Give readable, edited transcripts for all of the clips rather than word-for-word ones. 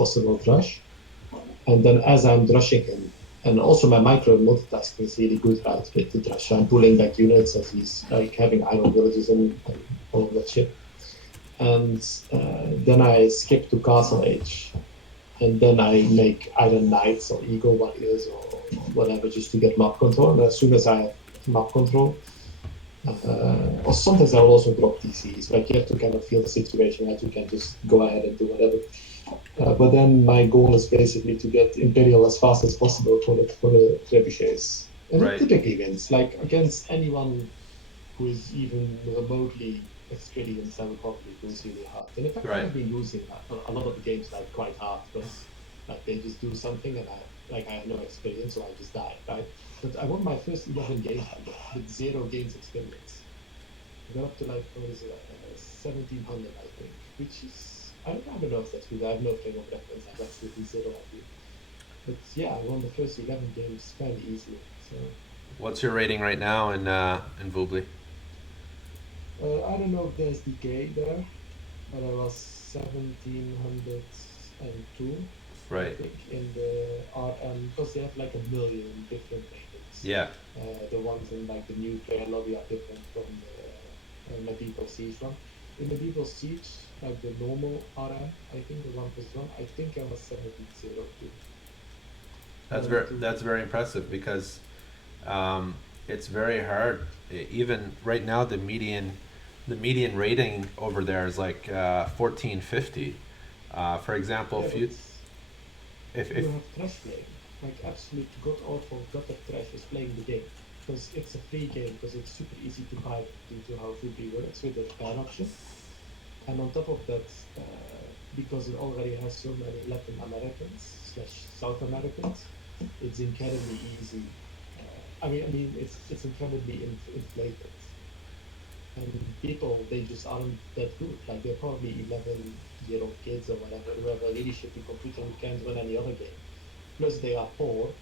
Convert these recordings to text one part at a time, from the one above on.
possible drush. And then as I'm drushing him, and also my micro multitasking is really good, right, with the drush. So I'm pulling back units as he's like having iron villages and all of that shit. And then I skip to Castle Age. And then I make either Knights or Eagle Warriors or whatever just to get map control. And as soon as I have map control, or sometimes I'll also drop DCs. Like you have to kind of feel the situation, right? You can just go ahead and do whatever. But then my goal is basically to get Imperial as fast as possible for the trebuchets. And it typically wins. Like against anyone who is even remotely experienced, I would probably lose really hard. And in fact, I've been losing a lot of the games like quite hard because like they just do something and I have no experience, so I just die, right? But I won my first 11 games with 0 games experience. I got up to like, what is it, 1700, I think, which is, I don't know if that's good. I have no frame of reference. I've absolutely 0 idea. But yeah, I won the first 11 games fairly easily. So. What's your rating right now in Vubli? I don't know if there's decay there, but I was 1702. Right. I think in the RM, because they have like a million different ratings. Yeah. The ones in like the new player lobby are different from the Medieval Siege one. In Medieval Siege, like the normal RM, I think the 1+1, I think I was 1702. That's very impressive because it's very hard. Even right now, the median rating over there is like 1450. For example, if you have trash playing, like absolute god awful gutter trash is playing the game because it's a free game because it's super easy to buy due to how Fubi works with the fan option. And on top of that, because it already has so many Latin Americans / South Americans, it's incredibly easy. It's incredibly inflated. And people, they just aren't that good. Like they're probably 11-year-old kids or whatever who have a really shitty computer who can't run any other game. Plus they are poor,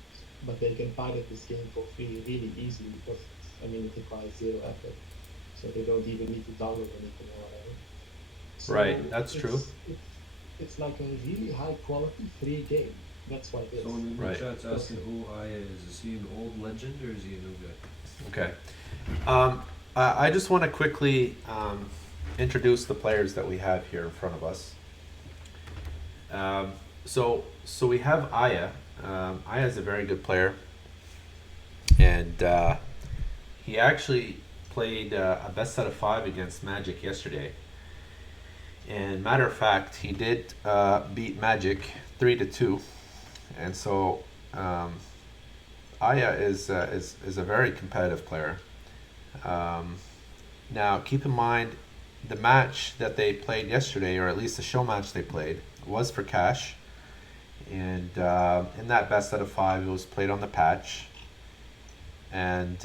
but they can pirate this game for free really easily because it requires 0 effort. So they don't even need to download anything or whatever. So right, that's true. It's like a really high quality free game. That's why it is. So when the chat's asking who Ayah is he an old legend or is he a new guy? Okay. I just want to quickly introduce the players that we have here in front of us. So we have Ayah. Ayah is a very good player, and he actually played a best out of 5 against Magic yesterday. And matter of fact, he did beat Magic 3-2, and so Ayah is a very competitive player. Now, keep in mind, the match that they played yesterday, or at least the show match they played, was for cash. And in that best out of 5, it was played on the patch. And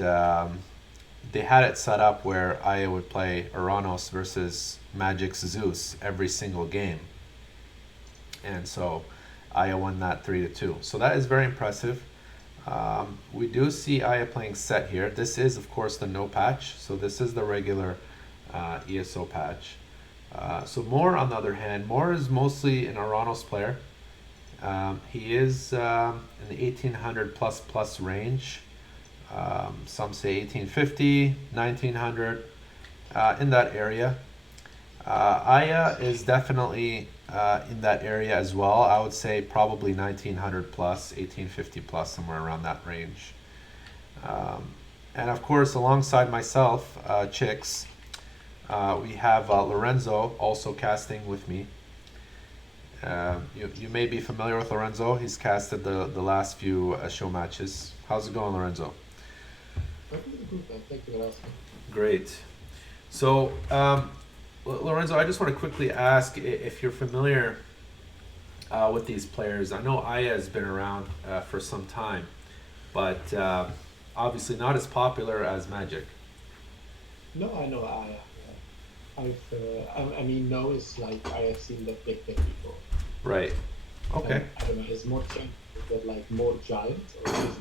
they had it set up where Ayah would play Uranus versus Magic's Zeus every single game. And so Ayah won that 3-2. So that is very impressive. We do see Ayah playing set here. This is, of course, the no patch. So this is the regular ESO patch. So Moore, on the other hand, Moore is mostly an Uranus player. He is in the 1800 plus range. Some say 1850, 1900, in that area. Ayah is definitely in that area as well. I would say probably 1900 plus, 1850 plus, somewhere around that range. And of course, alongside myself, Chicks, we have Lorenzo also casting with me. You may be familiar with Lorenzo. He's casted the last few show matches. How's it going, Lorenzo? Thank you for asking. Great. So, Lorenzo, I just want to quickly ask if you're familiar with these players. I know Ayah has been around for some time, but obviously not as popular as Magic. No, I know Ayah. No is like I have seen that big before. Right. Okay. I don't know. Is that like more giant or is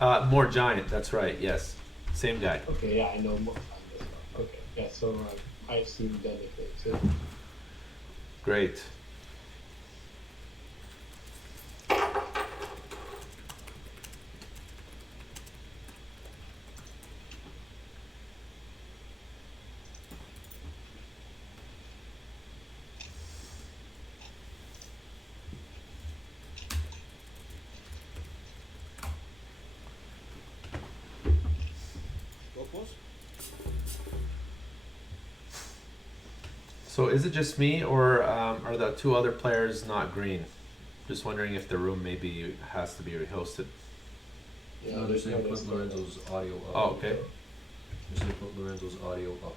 that? More giant. That's right. Yes. Same guy. Okay. Yeah, I know more giant as well. Okay. Yeah. So I've seen that too. Great. So is it just me, or are the two other players not green? Just wondering if the room maybe has to be rehosted. Yeah, No, they're there's saying no put rest. Lorenzo's audio up. Oh, okay. They're saying put Lorenzo's audio up.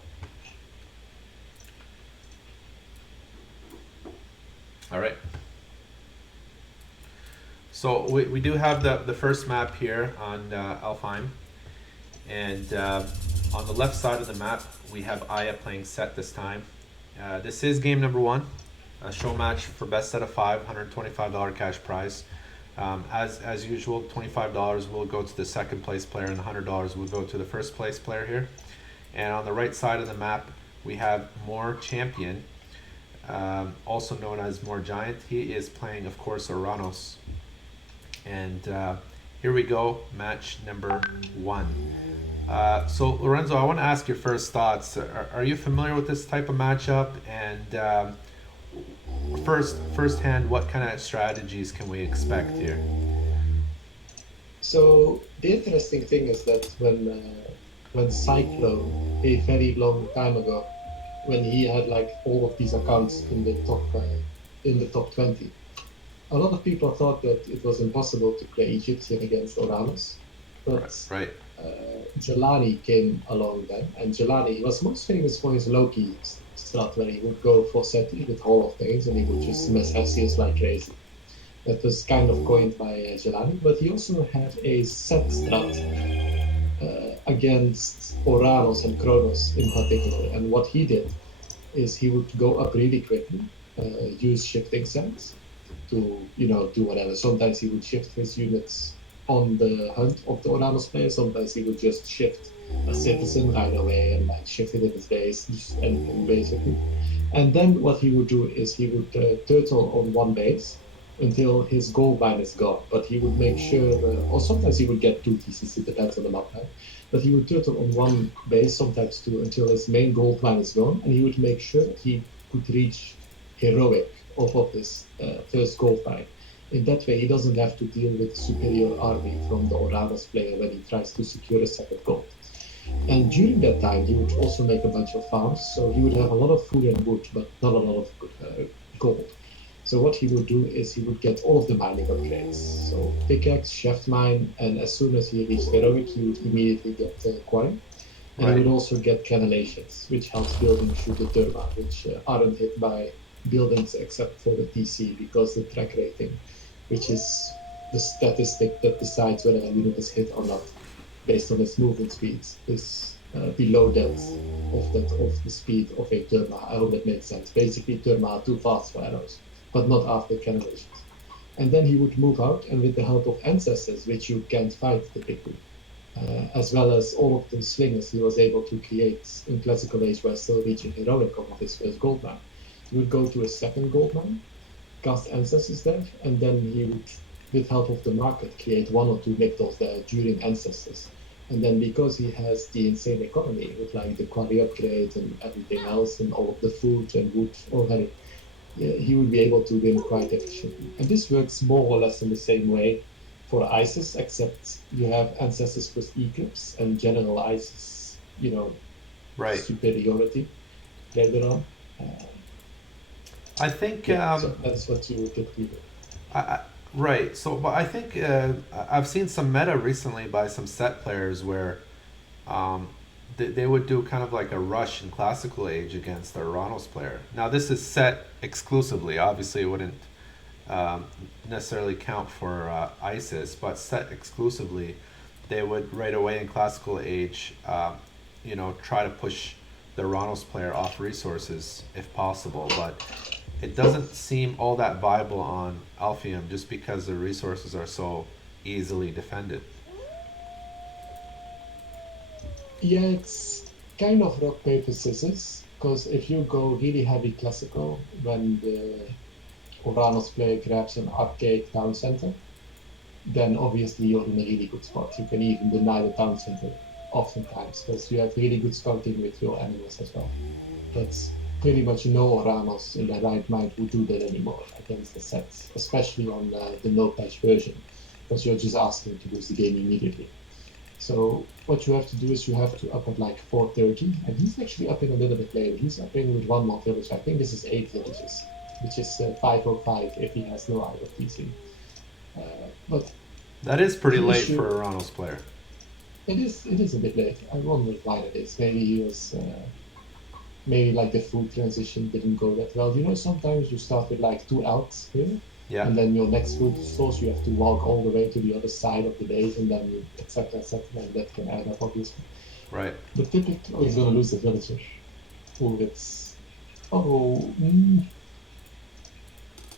All right. So we do have the first map here on Alfheim. And on the left side of the map, we have Ayah playing set this time. This is game number one, a show match for best set of five, $125 cash prize. As usual, $25 will go to the second place player, and $100 will go to the first place player here. And on the right side of the map, we have More Champion, also known as More Giant. He is playing, of course, Oranos. And here we go, match number one. So Lorenzo, I want to ask your first thoughts. Are you familiar with this type of matchup? And firsthand, what kind of strategies can we expect here? So the interesting thing is that when Cyclone a very long time ago, when he had like all of these accounts in the top 20, a lot of people thought that it was impossible to play Egyptian against Oranos, but Right, Jelani came along then, and Jelani was most famous for his Loki strat, where he would go for Seti with Hall of Things, and he would just mess Hesios like crazy. That was kind of coined by Jelani, but he also had a set strat against Oranos and Kronos in particular, and what he did is he would go up really quickly, use shifting sands to do whatever. Sometimes he would shift his units on the hunt of the Oranos player. Sometimes he would just shift a citizen right away and like shift it in his base, just anything basically. And then what he would do is he would turtle on one base until his gold mine is gone. But he would make sure, or sometimes he would get two TCs, it depends on the map type. But he would turtle on one base, sometimes two, until his main gold mine is gone. And he would make sure that he could reach heroic off of his first gold mine. In that way, he doesn't have to deal with superior army from the Oranos player when he tries to secure a second gold. And during that time, he would also make a bunch of farms. So he would have a lot of food and wood, but not a lot of gold. So what he would do is he would get all of the mining upgrades. So pickaxe, shaft mine, and as soon as he reached heroic, he would immediately get quarry. And he right, would also get cannellations, which helps buildings shoot the Therma, which aren't hit by buildings except for the TC because the track rating, which is the statistic that decides whether a unit is hit or not based on its movement speeds, is below that of the speed of a Therma. I hope that makes sense. Basically, Therma are too fast for arrows, but not after cannellations. And then he would move out, and with the help of ancestors, which you can't fight typically, as well as all of the slingers he was able to create in classical age while still reaching heroic of his first gold mine. He would go to a second gold mine, cast ancestors there, and then he would, with help of the market, create one or two Mictals there during ancestors. And then because he has the insane economy with like the quarry upgrade and everything else and all of the food and wood already, he would be able to win quite efficiently. And this works more or less in the same way for ISIS, except you have ancestors plus Eclipse and general ISIS, right. superiority later on. Um, I think yeah, so that's what you would typically do. I, right. So, but I think I've seen some meta recently by some set players where um, they would do kind of like a rush in classical age against the Ranos player. Now, this is set exclusively. Obviously, it wouldn't um, necessarily count for ISIS, but set exclusively, they would right away in classical age, try to push the Ranos player off resources if possible. But it doesn't seem all that viable on Alphium just because the resources are so easily defended. Yeah, it's kind of rock, paper, scissors, because if you go really heavy classical, when the Uranus player grabs an archaic town center, then obviously you're in a really good spot. You can even deny the town center oftentimes, because you have really good scouting with your animals as well. But pretty much no Oranos in their right mind would do that anymore against the sets, especially on the no patch version, because you're just asking to lose the game immediately. So what you have to do is you have to up at like 4:30, and he's actually upping a little bit later. He's upping with one more village. I think this is 8 villages, which is 5:05 if he has no idle PC. But That is pretty the late for issue a Ronald's player. it is a bit late. I wonder why that is. Maybe he was maybe like the food transition didn't go that well. Sometimes you start with like two elks here, Yeah, and then your next food source you have to walk all the way to the other side of the base, and then etc. etc. And that can add up obviously. right. But typically he's gonna lose the villager. Oh, it's oh.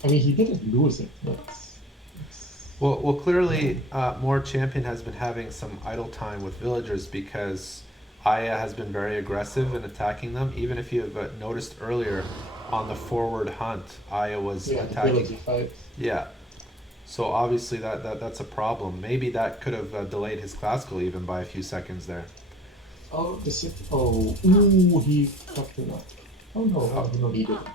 I mean, he didn't lose it, but it's Well, yeah. clearly, more champion has been having some idle time with villagers because Ayah has been very aggressive in attacking them. Even if you have noticed earlier on the forward hunt, Ayah was Yeah, the attacking. villager fight. Yeah, so obviously that's a problem. Maybe that could have delayed his classical even by a few seconds there. Oh, the city. Oh, ooh, he fucked it up. Oh no, Oh, no, he didn't.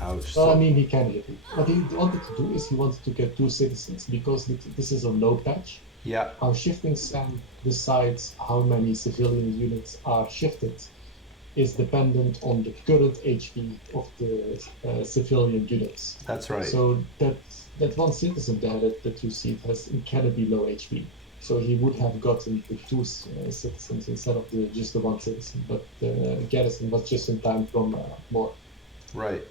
ouch. Well, I So mean, he can hit it. What he wanted to do is he wanted to get two citizens because this is a low patch. yeah, How shifting sand decides how many civilian units are shifted is dependent on the current HP of the civilian units. that's right. So that one citizen there that you see has incredibly low HP. So he would have gotten the two citizens instead of just the one citizen. But the garrison was just in time from more. Right.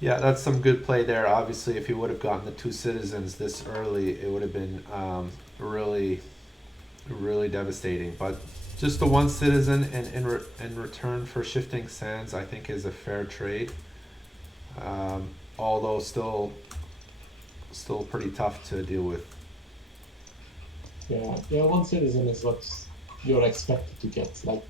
Yeah, that's some good play there. Obviously, if he would have gotten the two citizens this early, it would have been really, really devastating. But just the one citizen in return for shifting sands, I think, is a fair trade. Although still pretty tough to deal with. Yeah, yeah, one citizen is what you're expected to get. Like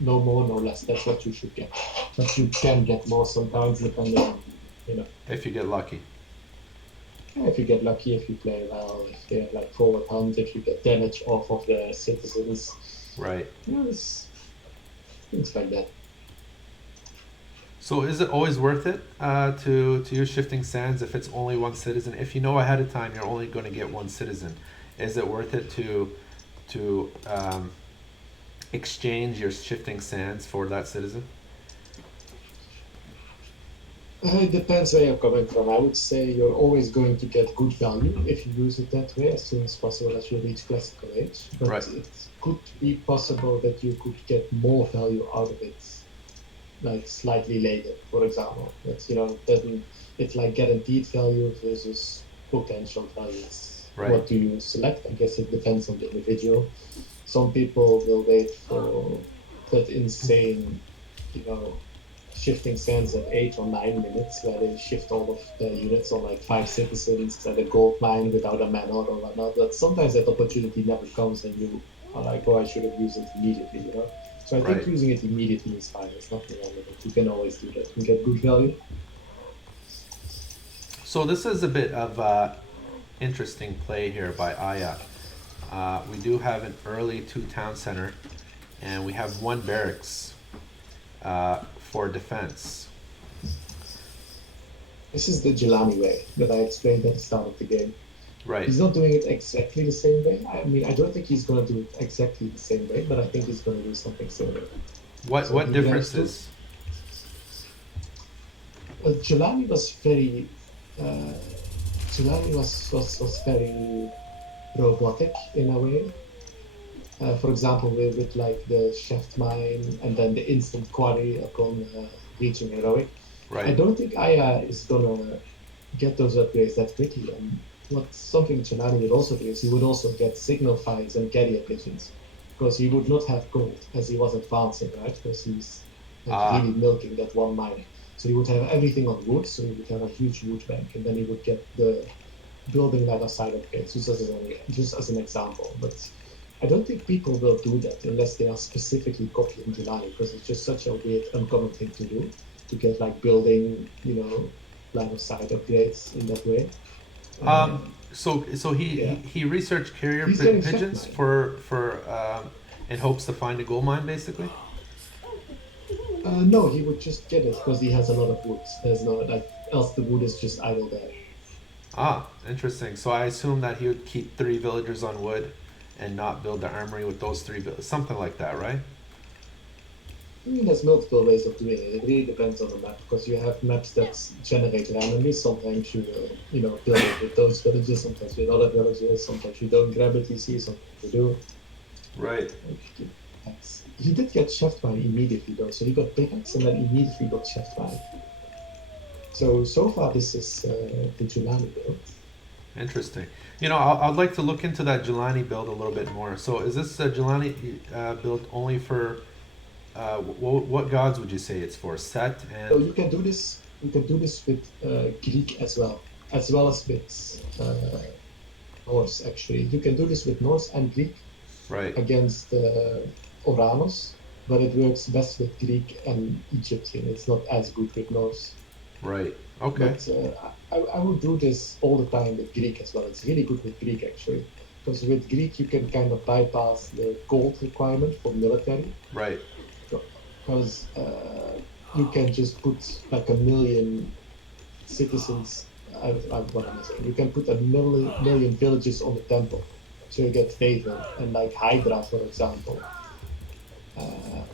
no more, no less. That's what you should get. But you can get more sometimes, depending on you know If you get lucky. if you get lucky, if you play well, if they have like forward hunt, if you get damage off of the citizens. Right. It's things like that. So is it always worth it to use shifting sands if it's only one citizen? If you know ahead of time you're only going to get one citizen, is it worth it to exchange your shifting sands for that citizen? It depends where you're coming from. I would say you're always going to get good value if you use it that way as soon as possible as you reach classical age. But Right. it could be possible that you could get more value out of it like slightly later, for example. That's then it's like guaranteed value versus potential values. Right. What do you select? I guess it depends on the individual. Some people will wait for that insane, you know, shifting sands at 8 or 9 minutes where they shift all of their units on like five citizens at a gold mine without a manor or whatnot. But sometimes that opportunity never comes and you are like, oh, I should have used it immediately. So I think Right. using it immediately is fine. There's nothing wrong with it. You can always do that and get good value. So this is a bit of interesting play here by Ayah. We do have an early two town center, and we have one barracks for defense. This is the Jelani way that I explained at the start of the game. Right. He's not doing it exactly the same way. I mean, I don't think he's going to do it exactly the same way, but I think he's going to do something similar. What So what he managed to. differences? Jelani was very. Uh, Jelani was very robotic in a way. For example, with like the shaft mine and then the instant quarry upon reaching heroic. I Right. don't think Aya is gonna get those upgrades that quickly. And what something Chelani would also do is he would also get signal files and carrier pigeons because he would not have gold as he was advancing, right? Because he's like Ah. really milking that one mine. So he would have everything on wood, so he would have a huge wood bank, and then he would get the building ladder side upgrades, just as an example. But I don't think people will do that unless they are specifically copying Jelani because it's just such a weird, uncommon thing to do to get like building, line of sight upgrades in that way. Um. Uh, So yeah, he researched carrier he's getting chef pigeons mine. for in hopes to find a gold mine, basically. No, he would just get it because he has a lot of wood. There's no like else the wood is just idle there. Ah, interesting. So I assume that he would keep three villagers on wood and not build the armory with those three, something like that, right? I mean, there's multiple ways of doing it. It really depends on the map because you have maps that generate randomly. Sometimes you will, build it with those villages, sometimes with other villages, sometimes you don't grab it, you see, sometimes you do. Right. Like, he did get chef by immediately though, so he got pickaxe and then immediately got chef by. So far this is the Julani build. Interesting. I'd like to look into that Jelani build a little bit more. So is this a Jelani build only for what gods would you say it's for? Set So and you can do this. You can do this with Greek as well as with Norse. Actually, you can do this with Norse and Greek right, against Oranos, but it works best with Greek and Egyptian. It's not as good with Norse. right. Okay, But I would do this all the time with Greek as well. It's really good with Greek actually, because with Greek you can kind of bypass the gold requirement for military, right, because you can just put like a million citizens. What am I saying? You can put a million villages on the temple, so you get favor. And like Hydra, for example,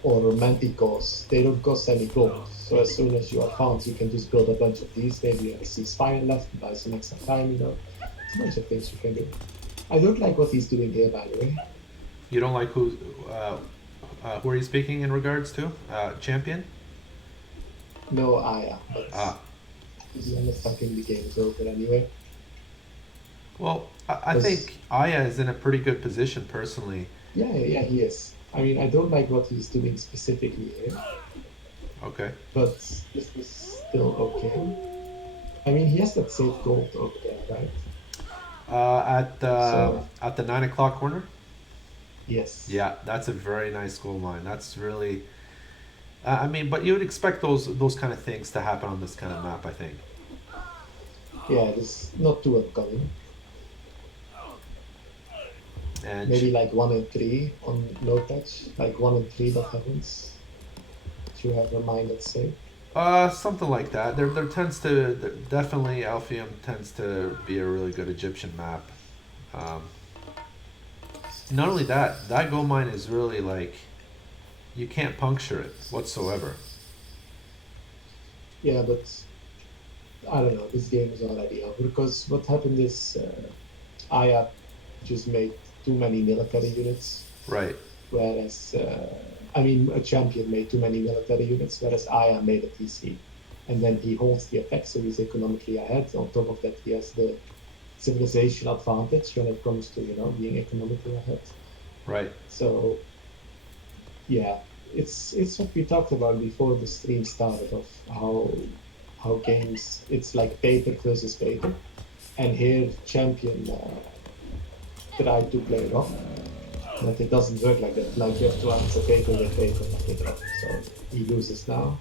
or Romanticos, they don't cost any gold. So as soon as you advance, you can just build a bunch of these. Maybe you have a ceasefire left, buy some extra time. It's a bunch of things you can do. I don't like what he's doing here, by the way. you don't like who are you speaking in regards to? Champion? No Ayah, but Ah, to be honest, I think the game is over anyway. well, I Because think Aya is in a pretty good position personally. yeah, he is. I mean, I don't like what he's doing specifically here, Okay. but this is still okay. I mean, he has that safe gold over there, right? So At the 9 o'clock corner. yes, Yeah, that's a very nice goal line. That's really. I mean, but you would expect those kind of things to happen on this kind of map, I think. yeah, this is not too uncommon. And Maybe like 1 in 3 on no touch, like 1 in 3 that happens. You have a mind that's safe. something like that. There tends to definitely Alphium tends to be a really good Egyptian map. Um, not only that, that gold mine is really like you can't puncture it whatsoever. Yeah, but I don't know. This game is already over because what happened is Ayat just made too many military units, Right, whereas I mean a champion made too many military units, whereas Ayah made a TC, and then he holds the effect, so he's economically ahead. On top of that, he has the civilization advantage when it comes to being economically ahead. right. So yeah, it's what we talked about before the stream started of how games it's like paper versus paper, and here champion tried to play it off, but it doesn't work like that. Like you have to answer paper with paper, not with rock. So he loses now.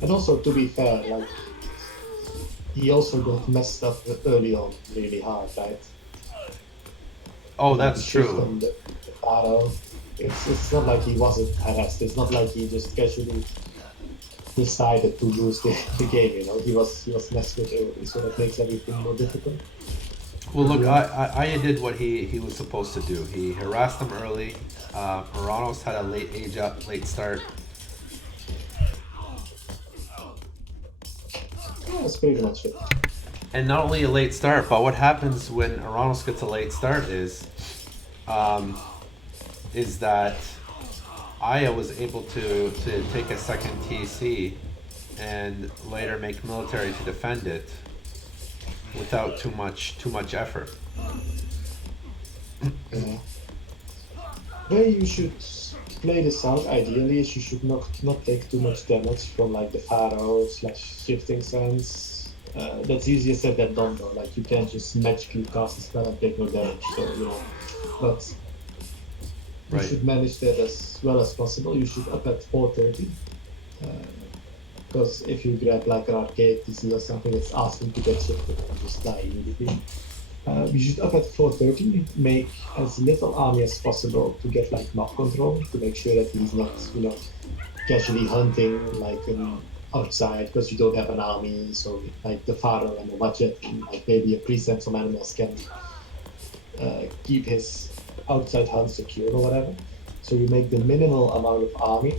And also to be fair, like he also got messed up early on really hard, right? Oh, Like the that's shift true. on the Pharaoh. It's not like he wasn't harassed. It's not like he just casually decided to lose the game. He was messed with early, so that makes everything more difficult Well, to look, deal with. Aya did what he was supposed to do. He harassed them early. Moranos had a late age up, late start. Yeah, that's pretty much it. And not only a late start, but what happens when Aranos gets a late start um, is that Aya was able to take a second TC and later make military to defend it without too much effort. Yeah. Where you should play this out ideally is you should not take too much damage from like the Pharaoh slash shifting sands. That's easier said than done though. Like you can't just magically cast a spell and take no damage. So but you Right, should manage that as well as possible. You should up at 430. Because if you grab like an arcade PC or something, it's asking to get shifted and just die immediately. We should up at 430, make as little army as possible to get like mob control, to make sure that he's not, casually hunting outside because you don't have an army. So like the father and the budget, and like maybe a priest and some animals can keep his outside hunt secure or whatever. So you make the minimal amount of army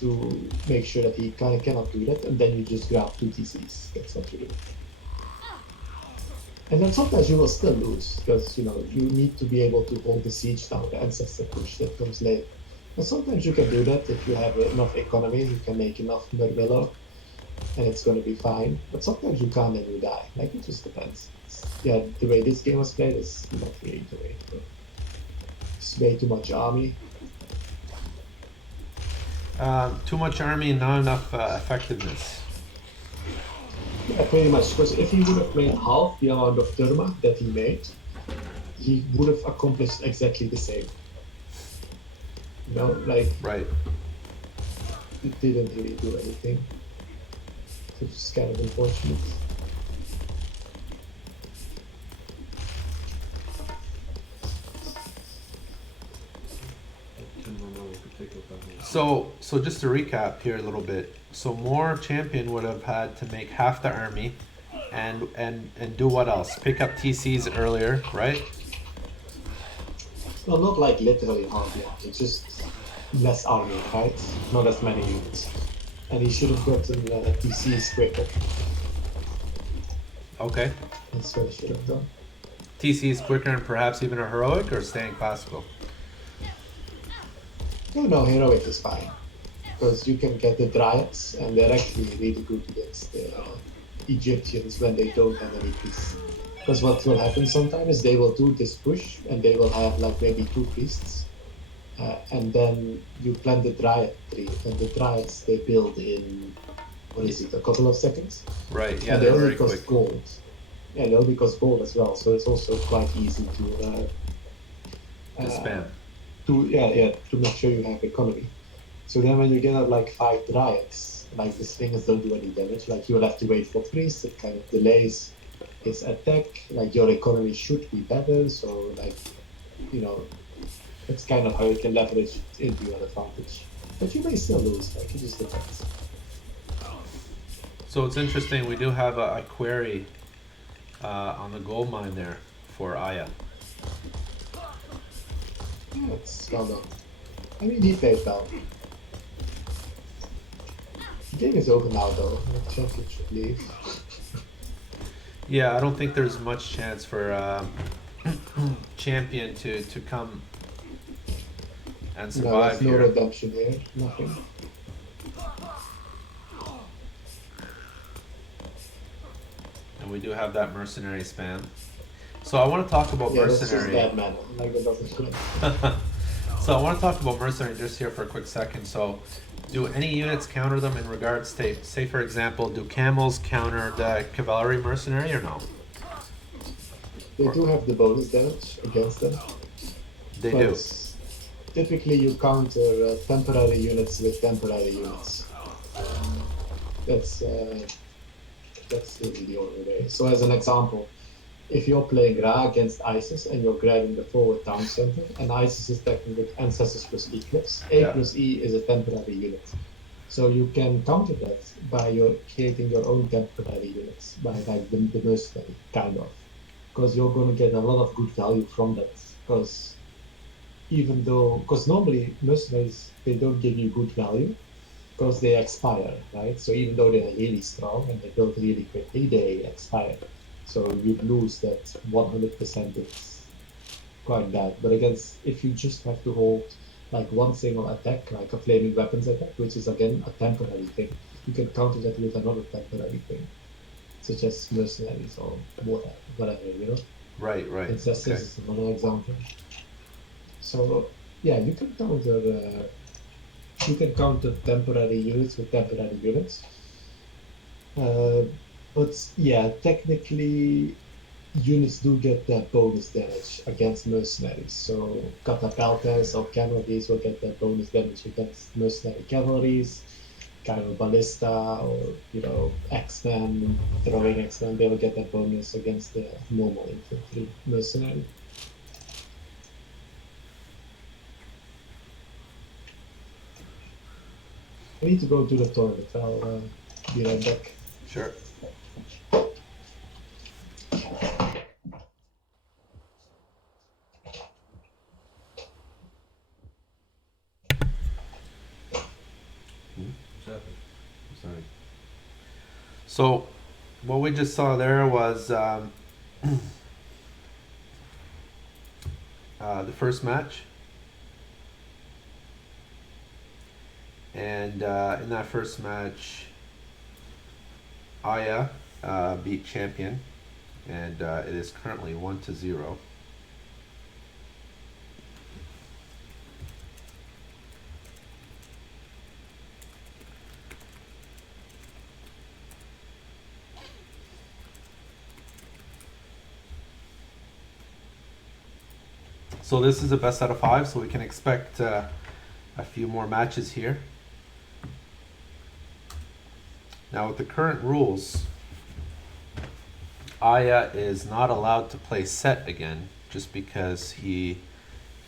to make sure that he kind of cannot do that, and then you just grab two TCs. That's what you do. And then sometimes you will still lose because you need to be able to hold the siege down, the ancestor push that comes late. And sometimes you can do that if you have enough economy, you can make enough Murmillo, and it's going to be fine. But sometimes you can't and you die. Like it just depends. Yeah, the way this game was played is not really the way to go. It's way too much army. Too much army and not enough effectiveness. Yeah, pretty much. Because if he would have made half the amount of Terma that he made, he would have accomplished exactly the same. Like Right. it didn't really do anything. Which is kind of unfortunate. Didn't remember we could pick up that whole. So just to recap here a little bit. So more champion would have had to make half the army, and do what else? Pick up TCs earlier, right? Well, not like literally half the army, it's just less army, right? Not as many units. And he should have gotten TCs quicker. Okay. That's what he should have done. TCs quicker and perhaps even a heroic or staying classical. No, heroic is fine. Because you can get the Dryads, and they're actually really good against the Egyptians when they don't have any priests. Because what will happen sometimes is they will do this push, and they will have like maybe two priests, and then you plant the Dryad tree, and the Dryads they build in what is it, a couple of seconds, Right. Yeah, and they they're only very cost quick. gold. Yeah, they only cost gold as well, so it's also quite easy To uh, spam. to make sure you have economy. So then when you get out like five Dryads, like the slingers don't do any damage. Like you'll have to wait for priests, it kind of delays his attack. Like your economy should be better, so like you know, it's kind of how you can leverage it into your advantage. But you may still lose, like it just depends. So it's interesting. We do have a query on the gold mine there for Ayah. Yeah, it's well done. I mean he played well. The game is over now though. The champion should leave. Yeah, I don't think there's much chance for champion to come and No, there's survive no here. redemption here. Nothing. And we do have that mercenary spam. So I want to talk about Yeah, that's just mercenary. bad mana. Like that doesn't play. So I want to talk about mercenary just here for a quick second. So, do any units counter them in regards to, say, for example, do camels counter the cavalry mercenary or no? They Or do have the bonus damage against them, they but do. typically you counter temporary units with temporary units. That's uh, that's really the only way. So as an example, if you're playing Ra against ISIS and you're grabbing the forward town center, and ISIS is attacking with Ancestors plus Eclipse, A Yeah. plus E is a temporary unit. So you can counter that by your creating your own temporary units, by like the mercenary, kind of. Because you're going to get a lot of good value from that. Because because normally mercenaries, they don't give you good value because they expire, right? So even though they're really strong and they build really quickly, they expire. So you'd lose that 100%. It's quite bad. But against, if you just have to hold like one single attack, like a flaming weapons attack, which is again a temporary thing, you can counter that with another temporary thing, such as mercenaries or whatever. Right. Right. Ancestors Okay. is another example. So yeah, you can counter temporary units with temporary units. Uh, but yeah, technically units do get that bonus damage against mercenaries. So catapultas or cavalries will get that bonus damage against mercenary cavalries. Gyro ballista or X-Men, throwing X-Men, they will get that bonus against the normal infantry mercenary. I need to go to the toilet. I'll be right back. Sure. What's happened? Sorry. So, what we just saw there was the first match. And in that first match, Ayah beat Champion, and it is currently 1-0. So this is a best out of 5, so we can expect a few more matches here. Now with the current rules, Ayah is not allowed to play set again, just because he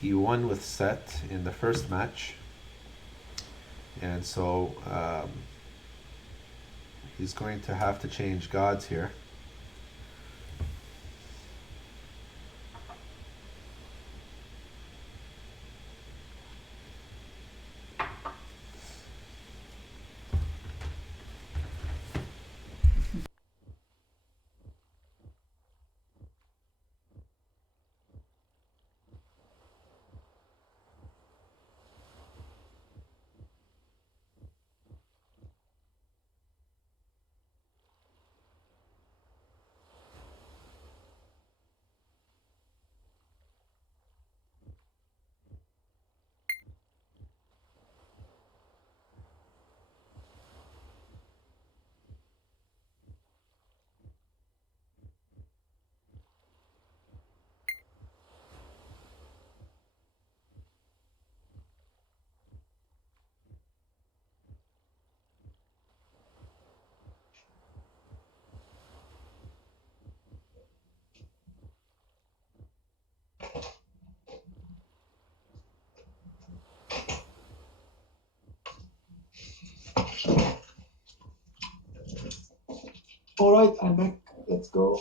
won with set in the first match, and so he's going to have to change gods here. All right, I'm back. Let's go.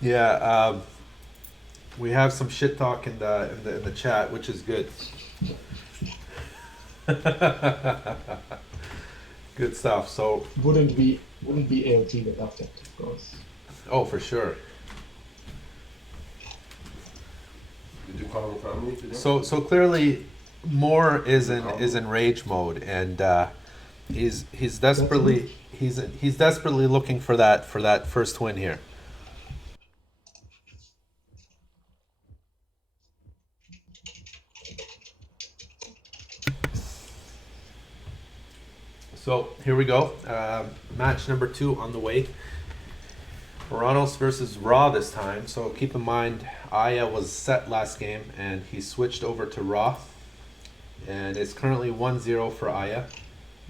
Yeah, we have some shit talk in the chat, which is good. Good stuff. So, Wouldn't be AOT without that, of course. oh, for sure. Did you call the family today? So clearly, Moore is in rage mode, and he's desperately he's desperately looking for that first win here. So here we go. Match number 2 on the way. Oranos versus Raw this time. So keep in mind, Ayah was set last game, and he switched over to Raw. And it's currently 1-0 for Ayah.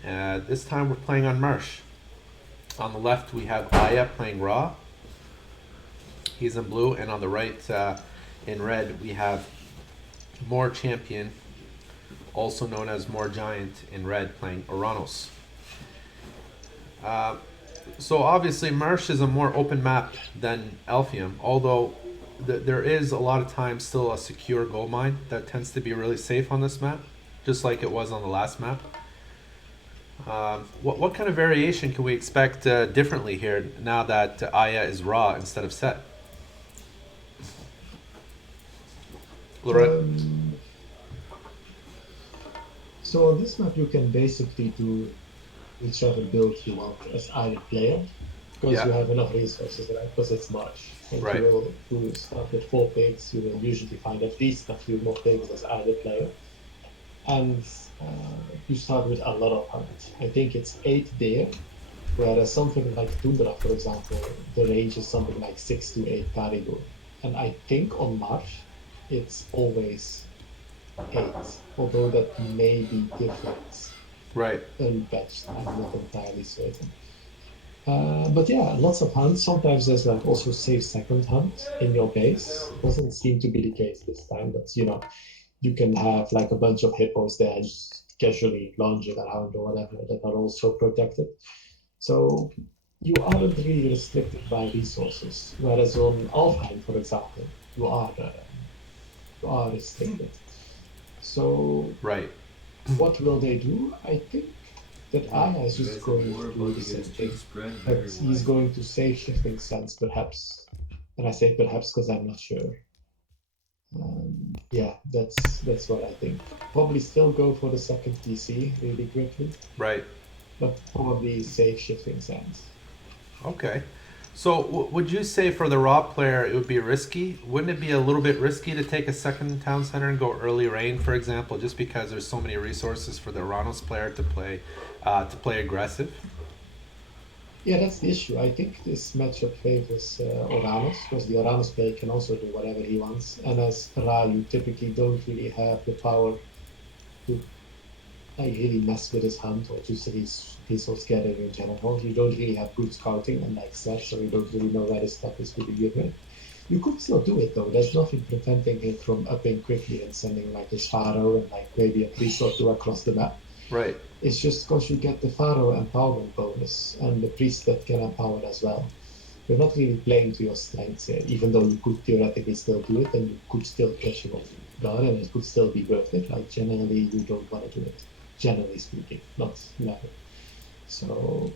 This time we're playing on Marsh. On the left we have Ayah playing Raw. He's in blue, and on the right, in red, we have Moore Champion, also known as Moore Giant, in red, playing Oranos. So obviously Marsh is a more open map than Elphium, although there is a lot of times still a secure gold mine that tends to be really safe on this map, just like it was on the last map. What kind of variation can we expect differently here now that Ayah is raw instead of set? Um, so on this map, you can basically do whichever build you want as either player, because Yeah. you have enough resources, right? Because it's March. And Right. you will do stuff with 4 pigs, you will usually find at least a few more pigs as either player. And you start with a lot of hunts. I think it's 8 there, whereas something like Tundra, for example, the range is something like 6 to 8 caribou. And I think on March, it's always 8, although that may be different Right. unpatched. I'm not entirely certain. But yeah, lots of hunts. Sometimes there's like also safe second hunt in your base. Doesn't seem to be the case this time, but you can have like a bunch of hippos there just casually lounging around or whatever that are also protected. So you aren't really restricted by resources. Whereas on Alfheim, for example, you are restricted. So Right. what will they do? I think that Ayah is You just guys have going more to do about the to get his same cheek thing. spread But very he's wide. going to save shifting sense, perhaps. And I say perhaps because I'm not sure. Yeah, that's what I think. Probably still go for the second TC really quickly, Right. but probably save shifting sands. Okay. So would you say for the raw player it would be risky? Wouldn't it be a little bit risky to take a second town center and go early rain, for example, just because there's so many resources for the Ranos player to play aggressive? Yeah, that's the issue. I think this matchup favors Oranos because the Oranos player can also do whatever he wants, and as Ra, you typically don't really have the power to like really mess with his hunt or just his resource gathering in general. You don't really have good scouting, unlike Seth, so you don't really know where his stuff is to begin with. You could still do it though. There's nothing preventing him from upping quickly and sending like his Pharaoh and like maybe a priest or two across the map. Right. It's just because you get the Pharaoh empowerment bonus and the priest that can empower as well. You're not really playing to your strengths here, even though you could theoretically still do it and you could still catch him off guard and it could still be worth it. Like generally, you don't want to do it. Generally speaking, not never. So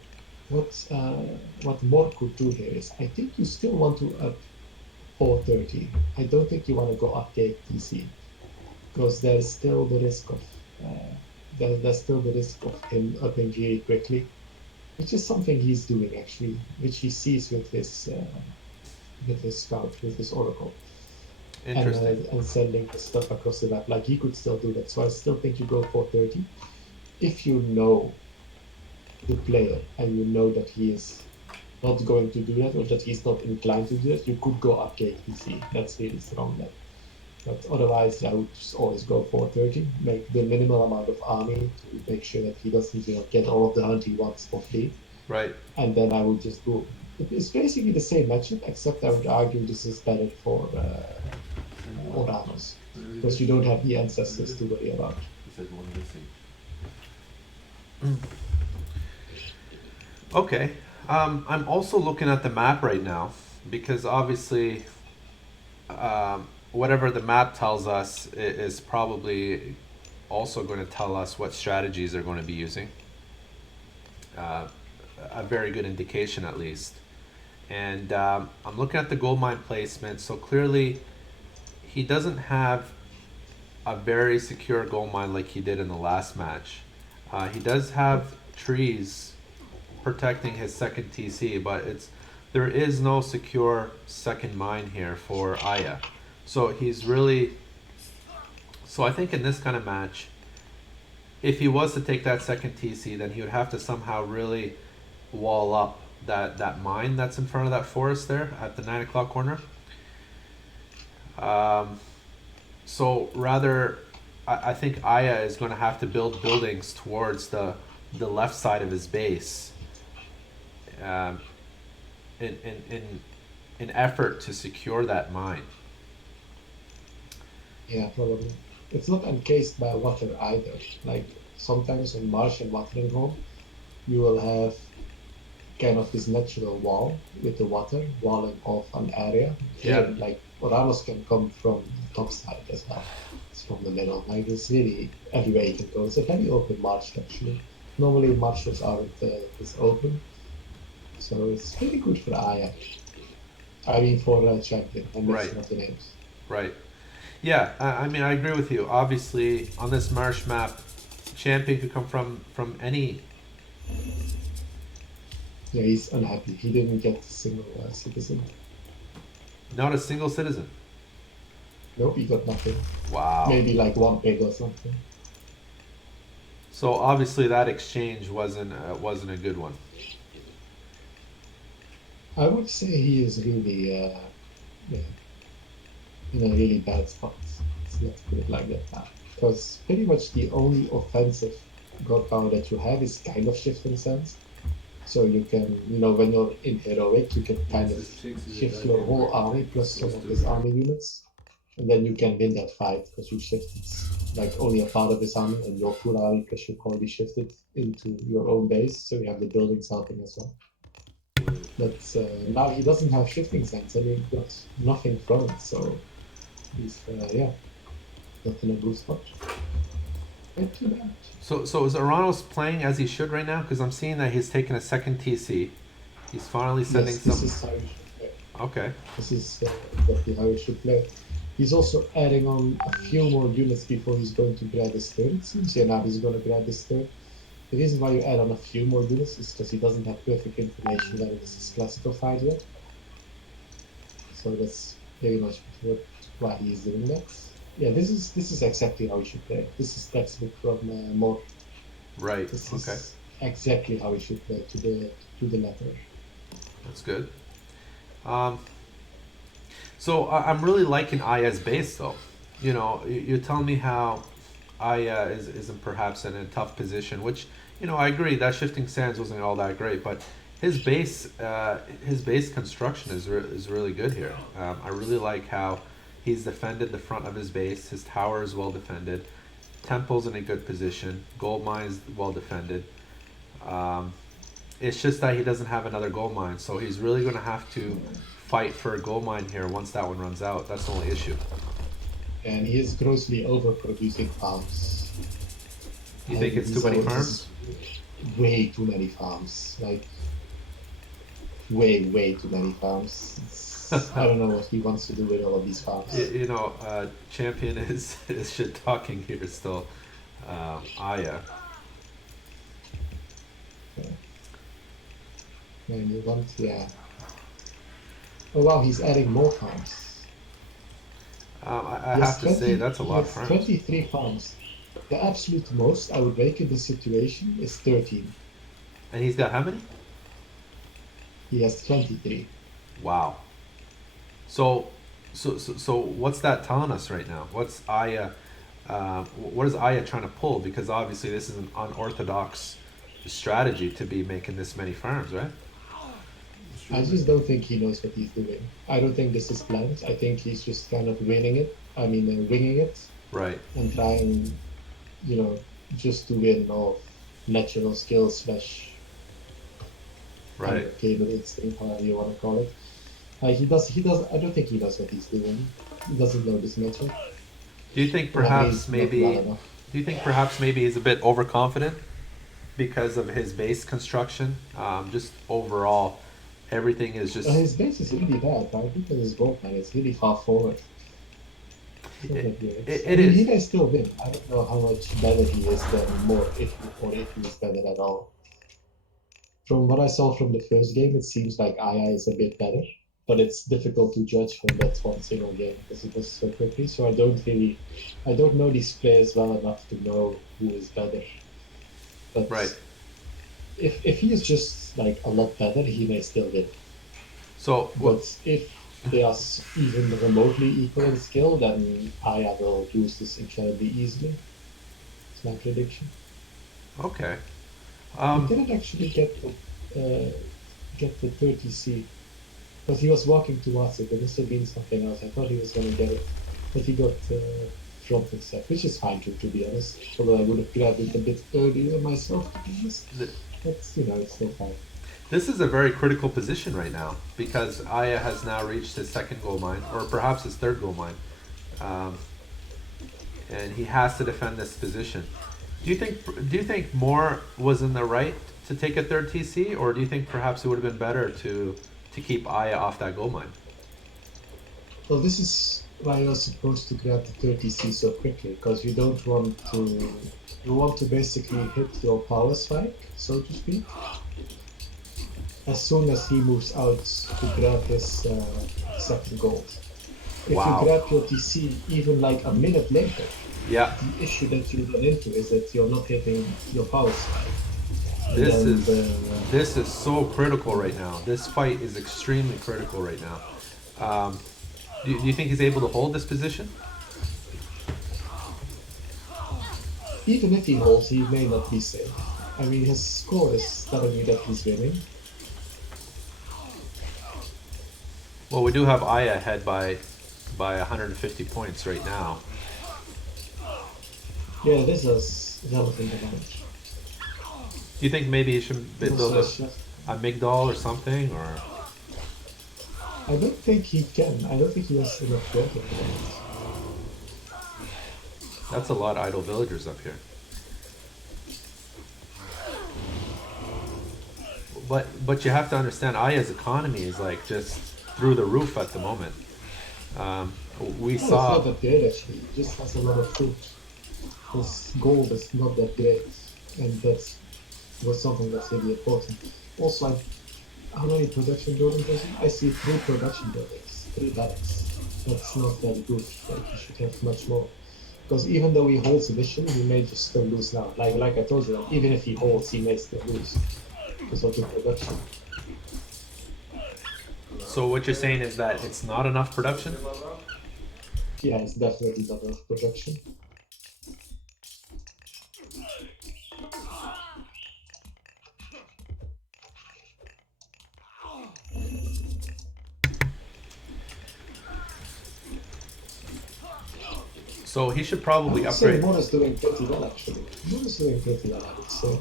what more could do here is I think you still want to up 430. I don't think you want to go arcade TC because there's still the risk of uh, there's still the risk of him upping really quickly, which is something he's doing actually, which he sees with his scout, with his oracle, Interesting. and sending the stuff across the map. Like he could still do that. So I still think you go 430 if you know the player and you know that he is not going to do that or that he's not inclined to do that, you could go arcade PC. That's really strong then. But otherwise, I would just always go 430, make the minimal amount of army to make sure that he doesn't get all of the hunt he wants for free. Right. And then I would just go. It's basically the same matchup, except I would argue this is better for Oranos because you don't have the ancestors to worry about. He said one missing. Okay. I'm also looking at the map right now because obviously, whatever the map tells us is probably also going to tell us what strategies they're going to be using. Uh, a very good indication, at least. And I'm looking at the gold mine placement, so clearly he doesn't have a very secure gold mine like he did in the last match. He does have trees protecting his second TC, but there is no secure second mine here for Ayah. So he's really so I think in this kind of match, if he was to take that second TC, then he would have to somehow really wall up that mine that's in front of that forest there at the 9 o'clock corner. Um, so rather, I think Ayah is going to have to build buildings towards the left side of his base, um, in effort to secure that mine. Yeah, probably. It's not encased by water either. Like sometimes on marsh and watering hole, you will have kind of this natural wall with the water walling off an area. Yeah, Here, like Oranos can come from the top side as well. It's from the middle. Like it's really everywhere you can go. It's a very open marsh actually. Normally marshes aren't this open, so it's very good for Aya. I mean for champion. I'm right, mixing up the names. right. Yeah, I mean, I agree with you. Obviously, on this marsh map, champion could come from any. Yeah, he's unhappy. He didn't get a single citizen. Not a single citizen. Nope, he got nothing. Wow. Maybe like one pig or something. So obviously that exchange wasn't a good one. I would say he is really yeah, in a really bad spot. Let's put it like that now. Because pretty much the only offensive god power that you have is kind of shifting sense. So you can, when you're in heroic, you can kind of Six is a shift your goddamn whole right. army plus some Plus of two. his army units, and then you can win that fight because you shifted like only a part of his army, and your full army plus you already shifted into your own base, so you have the buildings helping as well. But now he doesn't have shifting sense, and he got nothing from it, so he's yeah, not in a good spot. Bit too bad. So is Aranos playing as he should right now? Because I'm seeing that he's taken a second TC. He's finally sending Yes, this some. is how you should play. Okay. This is exactly how you should play. He's also adding on a few more units before he's going to grab his third. It seems yeah, now he's going to grab his third. The reason why you add on a few more units is because he doesn't have perfect information whether this is classical fight yet. So that's very much why he's doing that. Yeah, this is exactly how he should play. This is textbook from Mod. Right. This Okay. is exactly how he should play to the letter. That's good. Um, so I'm really liking Aya's base though. You tell me how Aya isn't perhaps in a tough position, which I agree that shifting sands wasn't all that great, but his base construction is really good here. I really like how he's defended the front of his base. His tower is well defended. Temple's in a good position. Gold mine's well defended. Um, it's just that he doesn't have another gold mine, so he's really going to have to fight for a gold mine here once that one runs out. That's the only issue. And he is grossly overproducing farms. You think it's too many farms? He's way too many farms. Like way too many farms. I don't know what he wants to do with all of these farms. Champion is shit talking here still. Ayah. Yeah. And you want, yeah. Oh wow, he's adding more farms. I He has have to say 20. that's a He lot of has farms. 23 farms. The absolute most I would rake in this situation is 13. And he's got how many? He has 23. Wow. So what's that telling us right now? What's Ayah? What is Ayah trying to pull? Because obviously this is an unorthodox strategy to be making this many farms, right? I just don't think he knows what he's doing. I don't think this is planned. I think he's just kind of winning it. I mean, winging it Right. and trying, you know, just to win off natural skill slash Right. cable instinct, however you want to call it. He does. I don't think he knows what he's doing. He doesn't know this matchup, Do you think or at perhaps least not well maybe? enough. Do you think perhaps maybe he's a bit overconfident because of his base construction? Just overall, everything is just. His base is really bad, right? Look at his goal line. It's really far forward. It's not It, that great. I it mean, he is. may still win. I don't know how much better he is than more, if he is better at all. From what I saw from the first game, it seems like Ayah is a bit better, but it's difficult to judge from that one single game because it was so quickly. So I don't know these players well enough to know who is better. But Right. if he is just like a lot better, he may still win. So But if they are even remotely equal in skill, then Ayah will lose this incredibly easily. It's my prediction. okay. He Um, didn't actually get the 30C because he was walking towards it. There must have been something else. I thought he was going to get it, but he got frontal set, which is fine to be honest. Although I would have grabbed it a bit earlier myself, to be honest. th- But it's still fine. this is a very critical position right now because Aya has now reached his second goal mine, or perhaps his third goal mine, um, and he has to defend this position. Do you think Moore was in the right to take a third TC, or do you think perhaps it would have been better to keep Aya off that goal mine? Well, this is why you're supposed to grab the 30C so quickly, because you want to basically hit your power spike, so to speak, as soon as he moves out to grab his second gold. If you Wow. grab your TC even like a minute later, Yeah. the issue that you run into is that you're not hitting your power spike. And This then is this is so critical right now. This fight is extremely critical right now. Do you think he's able to hold this position? even if he holds, he may not be safe. I mean, his score is telling me that he's winning. Well, we do have Aya ahead by 150 points right now. Yeah, this is relevant damage. Do you think maybe he should He build also has just a Migdal or something, or I don't think he can. I don't think he has enough growth at the moment. that's a lot of idle villagers up here. But you have to understand, Aya's economy is like just through the roof at the moment. Um, we No, it's not saw, that great actually. He just has a lot of fruit. His gold is not that great, and that's was something that's really important. Also, how many production buildings does he? I see 3 production buildings, 3 barracks. That's not very good. Like he should have much more. Because even though he holds initially, he may just still lose now. Like I told you, like, even if he holds, he may still lose because of the production. so what you're saying is that it's not enough production? Yeah, it's definitely not enough production. So he should I probably would say upgrade. Moore is doing pretty well actually. Moore is doing pretty well, I would say.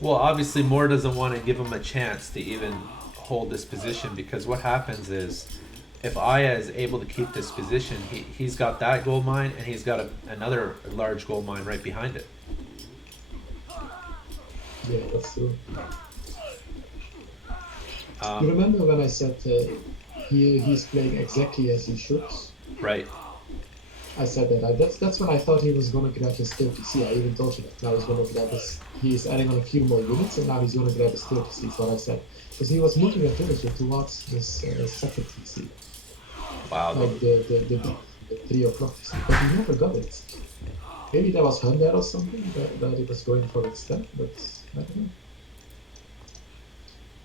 Well, obviously, Moore doesn't want to give him a chance to even hold this position because what happens is if Aya is able to keep this position, he's got that gold mine and he's got another large gold mine right behind it. Yeah, that's true. You Um, remember when I said he's playing exactly as he should? right. I said that. That's when I thought he was going to grab his 30C. I even told you that. Now he's going to grab his. He's adding on a few more units, and now he's going to grab his 30C. Is what I said. Because he was moving a villager towards his second TC, Wow. like the 3 o'clock TC, but he never got it. Maybe that was Hyundai or something that he was going for instead, but I don't know.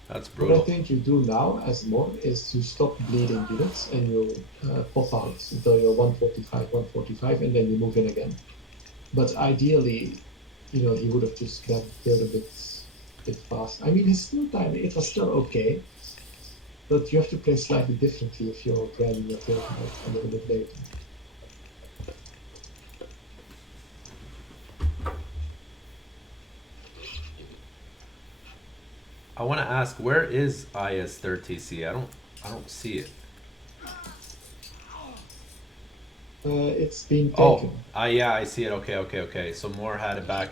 That's What I brutal. think you do now as more is to stop bleeding units and you pop out until you're 145, 145, and then you move in again. But ideally, he would have just grabbed the third bit fast. I mean, his still time, it was still okay, but you have to play slightly differently if you're grabbing your third like a little bit later. I want to ask, where is Ayah's third TC? I don't see it. It's been Oh, taken. yeah, I see it. Okay. So Moore had it back.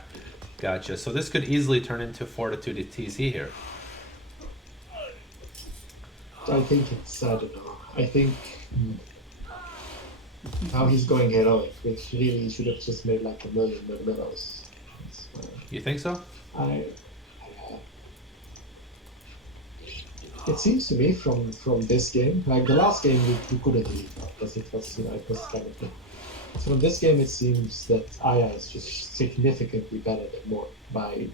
Gotcha. So this could easily turn into Fortitude TC here. I think it's, I don't know. I think now he's going heroic, which really should have just made like a million medals. You think so? I, I it seems to me from this game, like the last game you couldn't really tell because it was it was kind of good. From this game, it seems that Aya is just significantly better than Moore by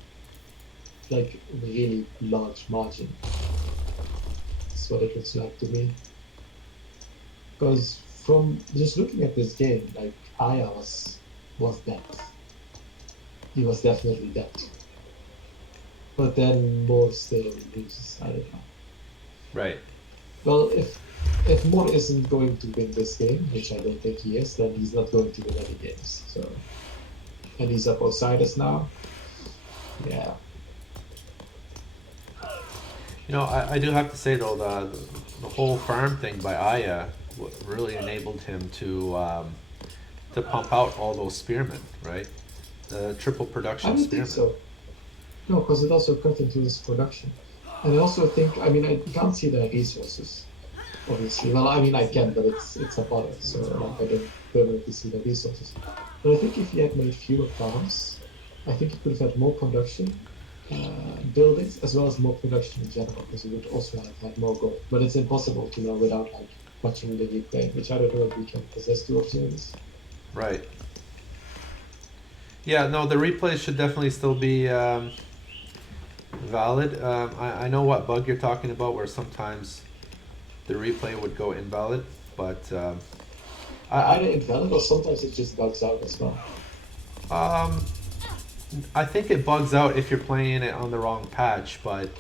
like really large margin. That's what it looks like to me. Because from just looking at this game, like Aya was dead. He was definitely dead. But then Moore still loses. I don't know. Right. Well, if Moore isn't going to win this game, which I don't think he is, then he's not going to win any games. So, and he's up Osiris now. Yeah, You know, I do have to say though, the whole farm thing by Ayah really enabled him to pump out all those spearmen, right? The triple I production don't think spearmen. so. No, because it also cut into his production. And I also think, I mean, I can't see the resources, obviously. Well, I mean, I can, but it's a bottle, so like I don't permanently see the resources. But I think if he had made fewer farms, I think he could have had more production buildings as well as more production in general, because he would also have had more gold. But it's impossible to know without like watching the replay, which I don't know if we can possess two observers. Right. Yeah, no, the replays should definitely still be valid. I know what bug you're talking about, where sometimes the replay would go invalid, but Either invalid or sometimes it just bugs out as well. um, I think it bugs out if you're playing it on the wrong patch. But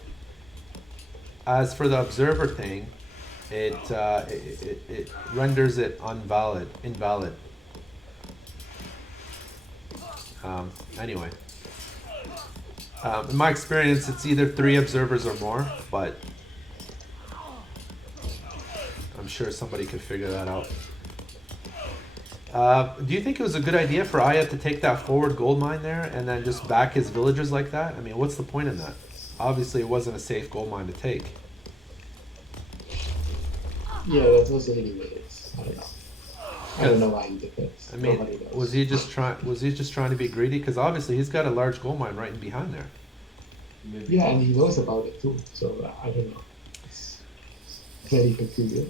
as for the observer thing, it renders it invalid. Anyway, in my experience, it's either 3 observers or more, but I'm sure somebody could figure that out. Do you think it was a good idea for Ayah to take that forward gold mine there and then just back his villagers like that? I mean, what's the point in that? Obviously, it wasn't a safe gold mine to take. Yeah, that was really weird. I don't know. I don't know why he did that. I mean, Nobody knows. was he just trying to be greedy? Because obviously he's got a large gold mine right in behind there. Maybe. Yeah, and he knows about it too. So I don't know. It's very peculiar.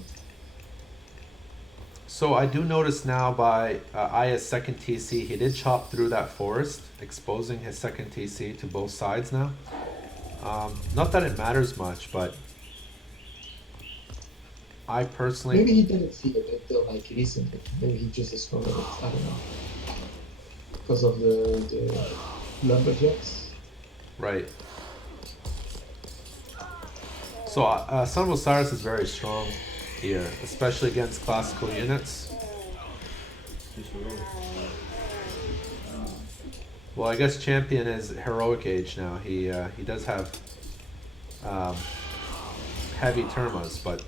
So I do notice now by Ayah's second TC, he did chop through that forest, exposing his second TC to both sides now. Not that it matters much, but I personally... Maybe he didn't see it until like recently. Maybe he just discovered it. I don't know. Because of the lumberjacks. Right. So Son of Osiris is very strong here, especially against classical units. Just heroic. Well, I guess champion is heroic age now. He does have heavy termas, but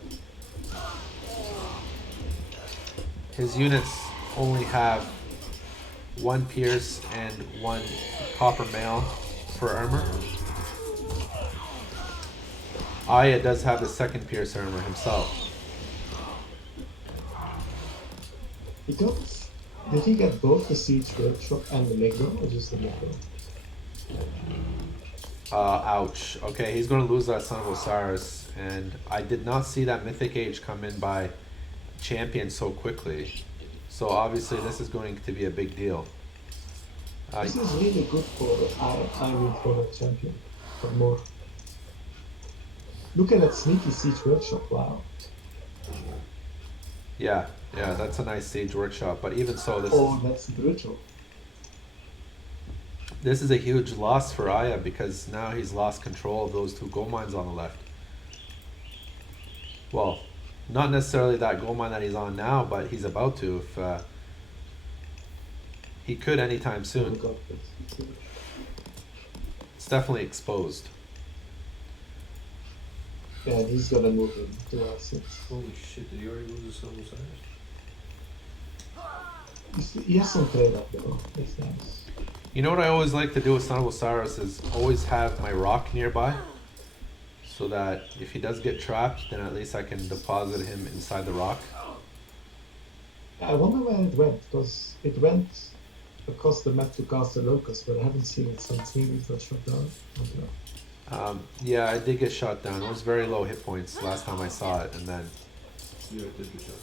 his units only have 1 pierce and 1 copper mail for armor. Ayah does have the 2nd pierce armor himself. He got. Did he get both the Siege Workshop and the Negro, or just the Negro? Ouch. Okay, he's going to lose that Son of Osiris, and I did not see that Mythic Age come in by champion so quickly. So obviously this is going to be a big deal. This is really good for for the champion. For more. Look at that sneaky Siege Workshop, wow. Yeah, that's a nice Siege Workshop, but even so, That's brutal. this is a huge loss for Ayah because now he's lost control of those 2 gold mines on the left. Well, not necessarily that gold mine that he's on now, but he's about to if he could anytime soon. It's definitely exposed. Yeah, and he's gonna move him to R6. Holy shit, did he already lose his Silver Cyrus? He has some trade up though. That's nice. You know what I always like to do with Son of Osiris is always have my rock nearby, so that if he does get trapped, then at least I can deposit him inside the rock. I wonder where it went, because it went across the map to cast a locust, but I haven't seen it since. Maybe it got shot down. I don't know. Yeah, I did get shot down. It was very low hit points last time I saw it, and then Yeah, it did get shot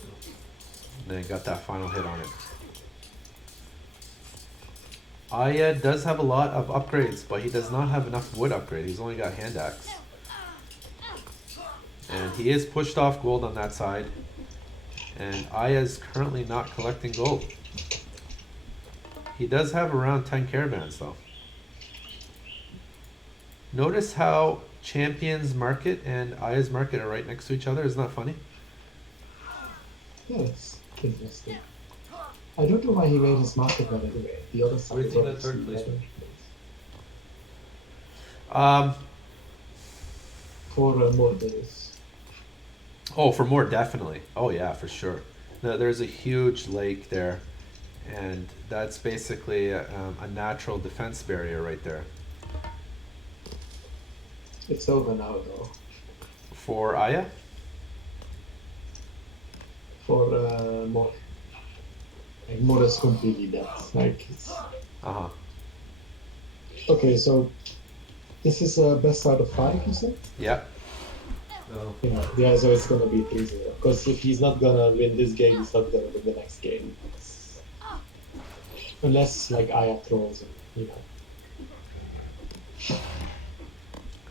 down. got that final hit on it. Ayah does have a lot of upgrades, but he does not have enough wood upgrade. He's only got hand axe. And he is pushed off gold on that side. And Ayah is currently not collecting gold. He does have around 10 caravans though. Notice how Champion's Market and Ayah's Market are right next to each other. Isn't that funny? Yeah, it's interesting. I don't know why he made his market by the way. The other side What do you is think that obviously third place better. Um, For more days. oh, for more, definitely. Oh yeah, for sure. There's a huge lake there, and that's basically a natural defense barrier right there. It's over now though. For Ayah? For more. Like more is completely dead. Like it's Uh-huh. okay, so this is best out of 5, you said? Yeah. No. Yeah, so it's gonna be 3-0. Because if he's not gonna win this game, he's not gonna win the next game. Unless like Ayah trolls him, you know.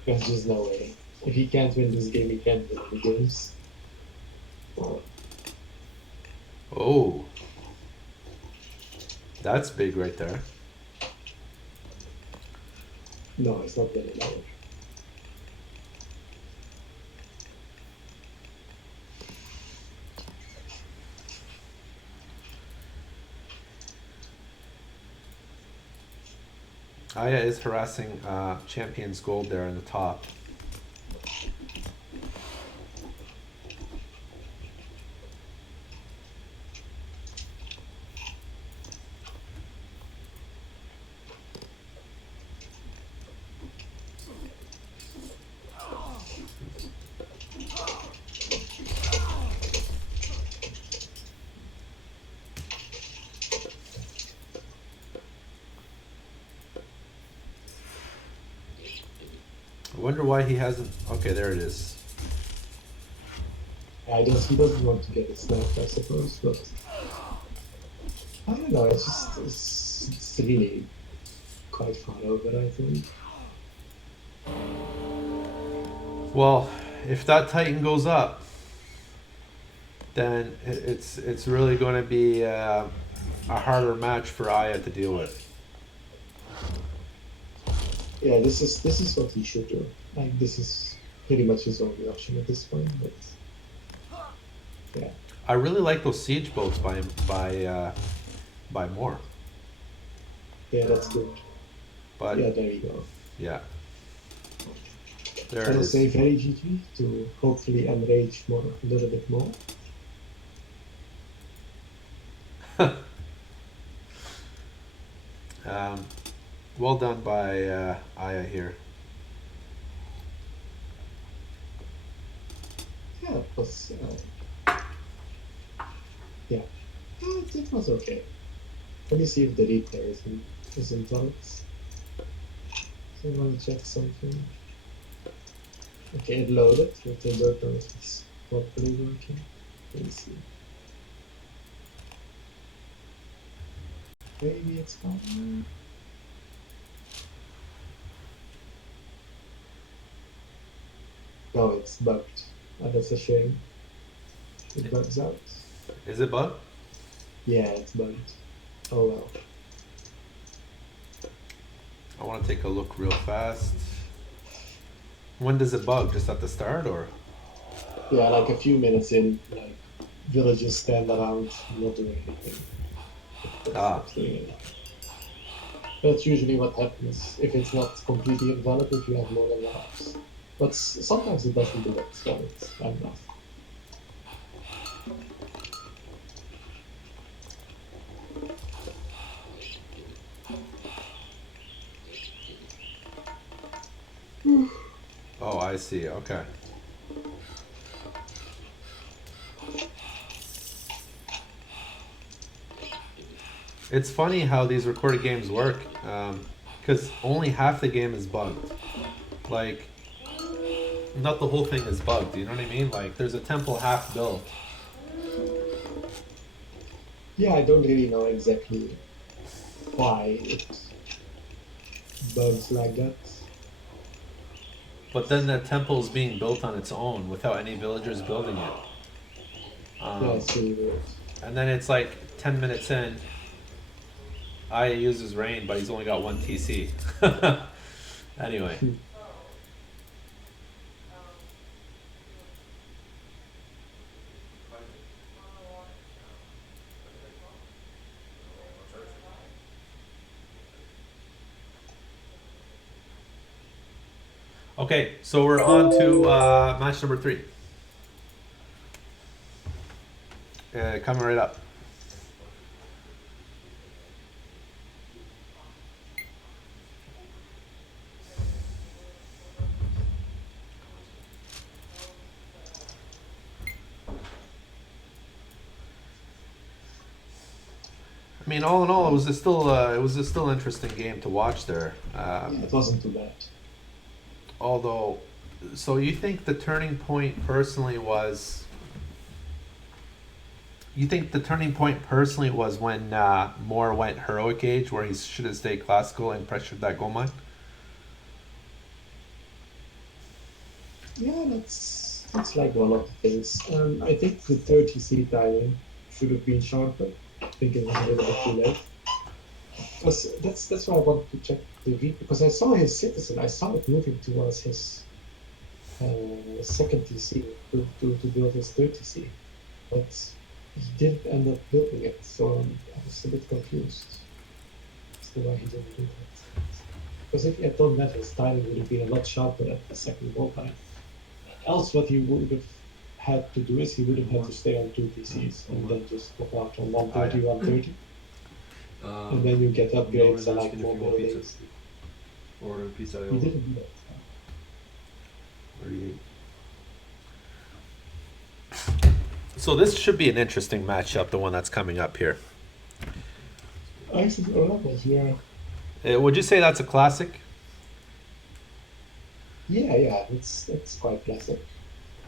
There's just no way. If he can't win this game, he can't win any games. Oh. That's big right there. No, it's not getting lower. Ayah is harassing Champion's Gold there in the top. I wonder why he hasn't... Okay, there it is. He doesn't want to get it snapped, I suppose, but I don't know, it's really quite far over, I think. Well, if that Titan goes up, then it's really going to be a harder match for Ayah to deal with. Yeah, this is what he should do. Like this is pretty much his only option at this point, but yeah. I really like those siege boats by Moore. Yeah, that's good. But Yeah, there you go. yeah, there I it will is. say very GG to hopefully enrage more a little bit more. Well done by Ayah here. Yeah, it was yeah, it was okay. Let me see if the replay isn't on it. So I want to check something. Okay, it loaded. Let me work on if it's properly working. Let me see. Maybe it's fine. No, it's bugged. That's a shame. It bugs out. Is it bug? Yeah, it's bugged. Oh well. I want to take a look real fast. When does it bug? Just at the start, or? Yeah, like a few minutes in, like villagers stand around not doing anything. Stops doing anything. That's usually what happens if it's not completely invalid if you have more than one ops. But sometimes it doesn't do that, so it's fair enough. Oh, I see. Okay. It's funny how these recorded games work, because only half the game is bugged. Like, not the whole thing is bugged. You know what I mean? Like, there's a temple half built. Yeah, I don't really know exactly why it bugs like that. But then the temple is being built on its own without any villagers building it. Yeah, Um, it's really weird. and then it's like 10 minutes in, Ayah uses rain, but he's only got one TC. Anyway. Okay, so we're on to match number 3. Coming right up. I mean, all in all, it was a still interesting game to watch there. Yeah, it wasn't too bad. Although, so you think the turning point personally was? You think the turning point personally was when Moore went heroic age, where he should have stayed classical and pressured that gold mine? Yeah, that's like one of the things. I think the 30C timing should have been sharper. I think it was a little bit too late. Because that's why I wanted to check the V because I saw his citizen. I saw it moving towards his second TC to build his third TC, but he didn't end up building it. So I was a bit confused as to why he didn't do that. Because if he had done that, his timing would have been a lot sharper at the second goal line. Else, what he would have had to do is he would have had to stay on two PCs and then just go out on 130, 130. And then you get upgrades Lorenzo's and like asking if more you want pizza. buildings. Order pizza. He didn't do that. 38. So this should be an interesting matchup, the one that's coming up here. ISIS or levels, yeah. Would you say that's a classic? Yeah, it's quite classic.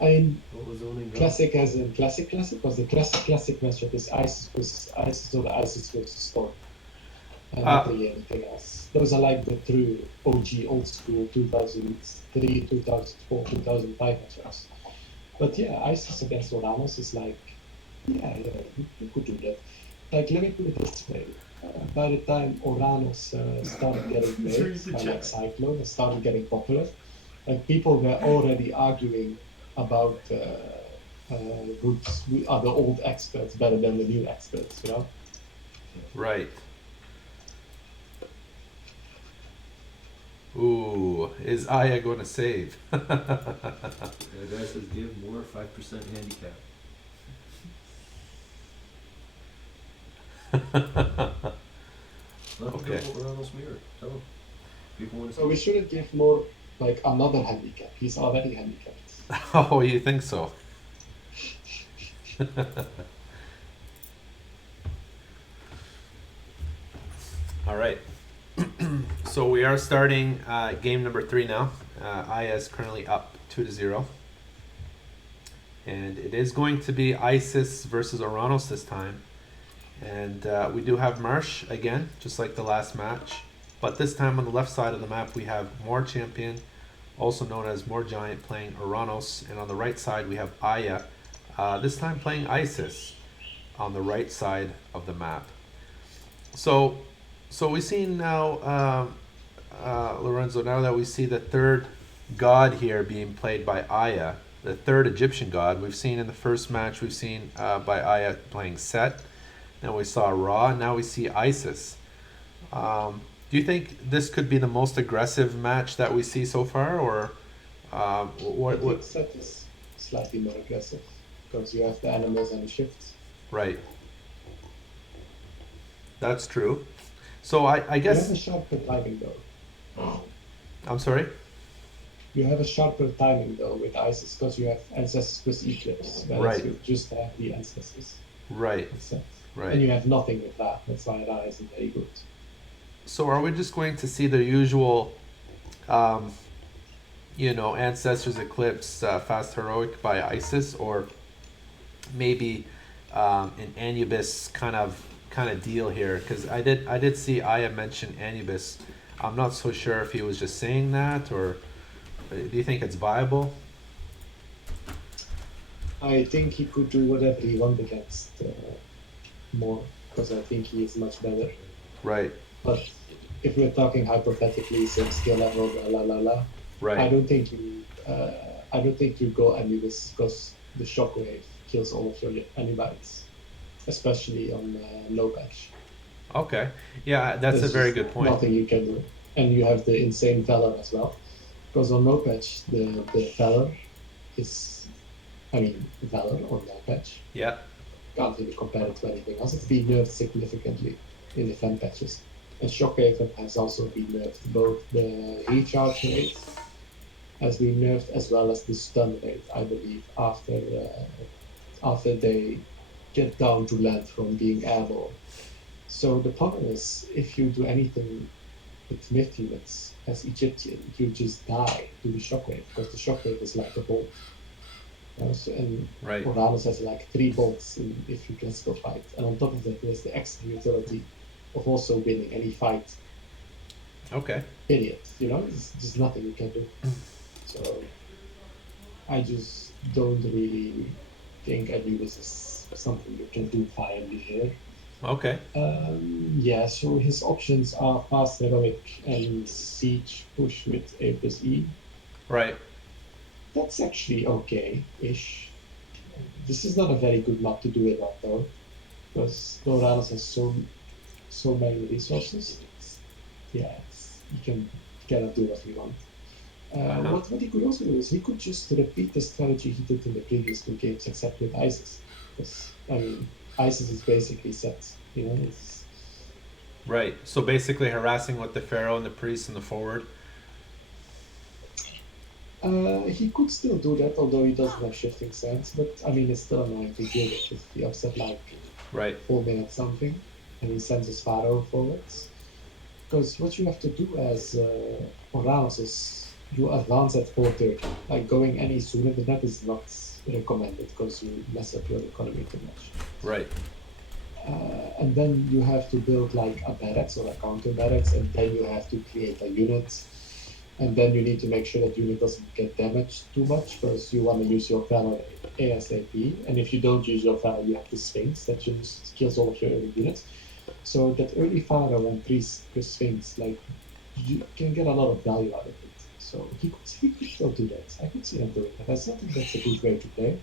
I mean, What was owning classic as in classic, because the classic matchup is ISIS versus ISIS or ISIS versus Storm. And not Uh, really anything else. Those are like the true OG, old school 2003, 2004, 2005 matchups. But yeah, ISIS against Oranos is like, yeah, you could do that. Like, let me put it this way. By the time Oranos started getting played, like Cyclone, and started getting popular, like people were already arguing about are the old experts better than the new experts, you know? right. Ooh, is Ayah going to save? The guy says give more 5% handicap. Okay. Around this mirror. Tell him. People want to see. So we shouldn't give more like another handicap. He's already handicapped. Oh, you think so? All right. So we are starting game number 3 now. Ayah is currently up 2-0. And it is going to be ISIS versus Oranos this time. And we do have Marsh again, just like the last match. But this time on the left side of the map, we have More Champion, also known as More Giant, playing Oranos. And on the right side, we have Ayah, this time playing ISIS on the right side of the map. So we've seen now, Lorenzo, now that we see the third god here being played by Ayah, the third Egyptian god. We've seen in the first match, we've seen by Ayah playing Set. Then we saw Ra. Now we see Isis. Do you think this could be the most aggressive match that we see so far, or I what? think set is slightly more aggressive because you have the animals and the shifts. Right, that's true. So I You have a guess sharper timing though. I'm sorry. You have a sharper timing though with Isis because you have ancestors plus Eclipse, whereas Right, you just have the ancestors right, and set. And right. you have nothing with that. That's why Ra isn't very good. So are we just going to see the usual, um, ancestors eclipse fast heroic by Isis, or maybe an Anubis kind of deal here? Because I did see Ayah mention Anubis. I'm not so sure if he was just saying that, or do you think it's viable? I think he could do whatever he wants against more because I think he is much better. Right, But if we're talking hypothetically, same skill level, blah la la la, right. I don't think you go Anubis because the shockwave kills all of your Anubites, especially on low patch. Okay. Yeah, that's a There's very just good point. nothing you can do, and you have the insane Valor as well. Because on low patch, the Valor is, I mean, Valor on low patch Yeah. can't really compare it to anything else. It's been nerfed significantly in the fan patches. And Shockwave has also been nerfed. Both the recharge rate has been nerfed as well as the stun rate, I believe, after they get down to land from being airborne. So the problem is, if you do anything with myth units as Egyptian, you just die to the shockwave because the shockwave is like a bolt. And Right. Uranus has like 3 bolts if you classical fight. And on top of that, there's the extra utility of also winning any fight, Okay. period. There's just nothing you can do. So I just don't really think Anubis is something you can do viably here. Okay. Yeah, so his options are fast heroic and siege push with A plus E. Right. That's actually okay-ish. This is not a very good map to do it on though, because Lorenzo has so many resources. You cannot do what we want. Uh-huh. What he could also do is he could just repeat the strategy he did in the previous 2 games, except with ISIS. Because I mean, ISIS is basically set. It's Right. So basically harassing with the pharaoh and the priest and the forward. he could still do that, although he doesn't have shifting sands. But I mean, it's still annoying to deal with if he upset like Right. 4 minutes something, and he sends his pharaoh forwards. Because what you have to do as Oranos is you advance at 4:30. Like going any sooner than that is not recommended because you mess up your economy too much. Right. And then you have to build like a barracks or a counter barracks, and then you have to create a unit. And then you need to make sure that unit doesn't get damaged too much because you want to use your valor ASAP. And if you don't use your valor, you have the Sphinx that just kills all of your early units. So that early Pharaoh and Priest plus Sphinx, like you can get a lot of value out of it. So he could still do that. I could see him doing that. I still think that's a good way to play,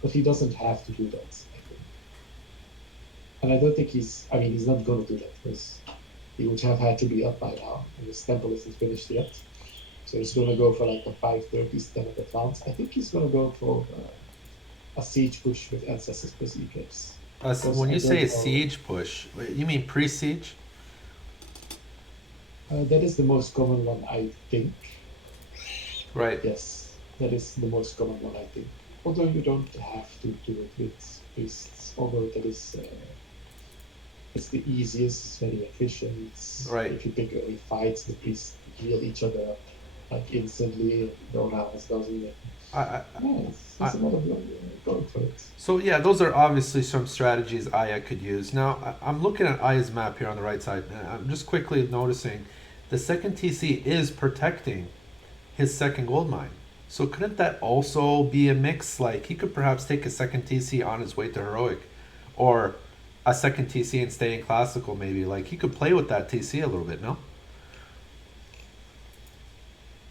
but he doesn't have to do that, I think. And I don't think I mean, he's not going to do that because he would have had to be up by now, and his temple isn't finished yet. So he's going to go for like a 530 standard advance. I think he's going to go for a siege push with ancestors plus eclipse because When I you say don't a know. siege push, you mean pre-siege? That is the most common one, I think. Right. Yes, that is the most common one, I think. Although you don't have to do it with priests, although that is it's the easiest, it's very efficient. Right. If you pick early fights, the priests heal each other up like instantly. No Ramos doesn't it. I, I, Yeah, I, there's a lot of going for it. so yeah, those are obviously some strategies Aya could use. Now I'm looking at Aya's map here on the right side, and I'm just quickly noticing the second TC is protecting his second gold mine. So couldn't that also be a mix? Like he could perhaps take a second TC on his way to heroic, or a second TC and stay in classical. Maybe like he could play with that TC a little bit. No.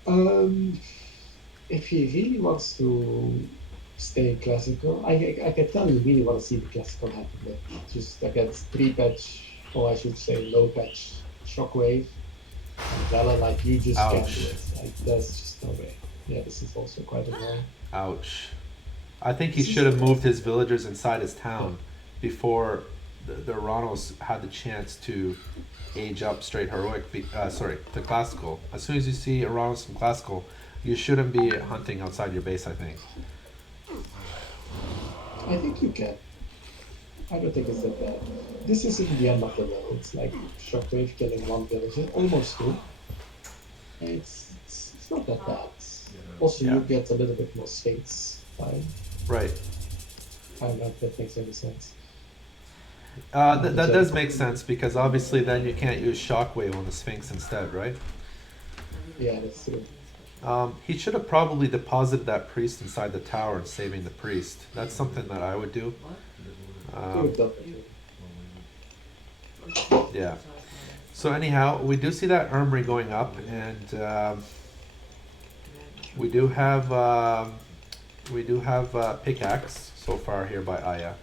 Um, if he really wants to stay classical, I can tell you really want to see the classical happen, but just against 3 patch, or I should say low patch shockwave and Vela, like you just can't do Ouch. it. Like there's just no way. Yeah, this is also quite annoying. Ouch. I think he This should is have moved his villagers inside his yeah, town before the Ranos had the chance to age up straight heroic. Sorry, to classical. As soon as you see a Ranos from classical, you shouldn't be hunting outside your base. I think. I think you can. I don't think it's that bad. This isn't the end of the world. It's like Shockwave killing one villager, almost two. It's not that bad. Also, Yeah. you get a little bit more Sphinx time. Right. I don't know if that makes any sense. The That does Jericho. make sense because obviously then you can't use Shockwave on the Sphinx instead, right? Yeah, that's true. He should have probably deposited that priest inside the tower and saving the priest. That's something that I would do. Could Um, have done that. yeah. So anyhow, we do see that armory going up, and we do have pickaxe so far here by Ayah,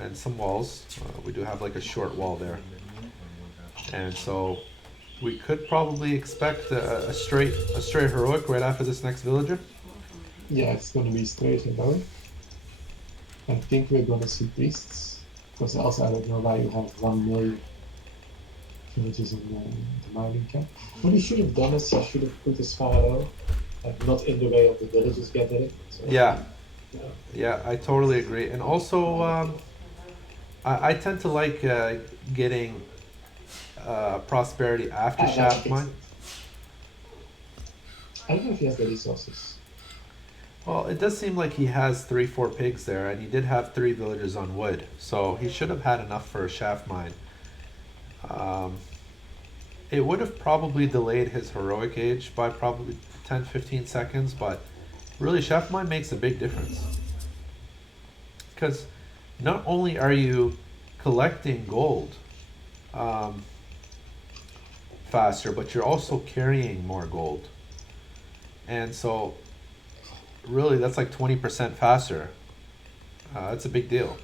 and some walls. We do have like a short wall there, and so we could probably expect a straight heroic right after this next villager. Yeah, it's gonna be straight heroic. I think we're gonna see priests. Because also I don't know why you have 1 million villages in the mining camp. What he should have done is he should have put his pharaoh like not in the way of the villagers gathering. So Yeah, yeah, yeah, I totally agree. And also, I tend to like getting prosperity after now he shaft fixed mine. it. I don't know if he has the resources. Well, it does seem like he has 3, 4 pigs there, and he did have 3 villagers on wood, so he should have had enough for a shaft mine. Um, it would have probably delayed his heroic age by probably 10, 15 seconds, but really, shaft mine makes a big difference. Because not only are you collecting gold um, faster, but you're also carrying more gold. And so, really, that's like 20% faster. That's a big deal.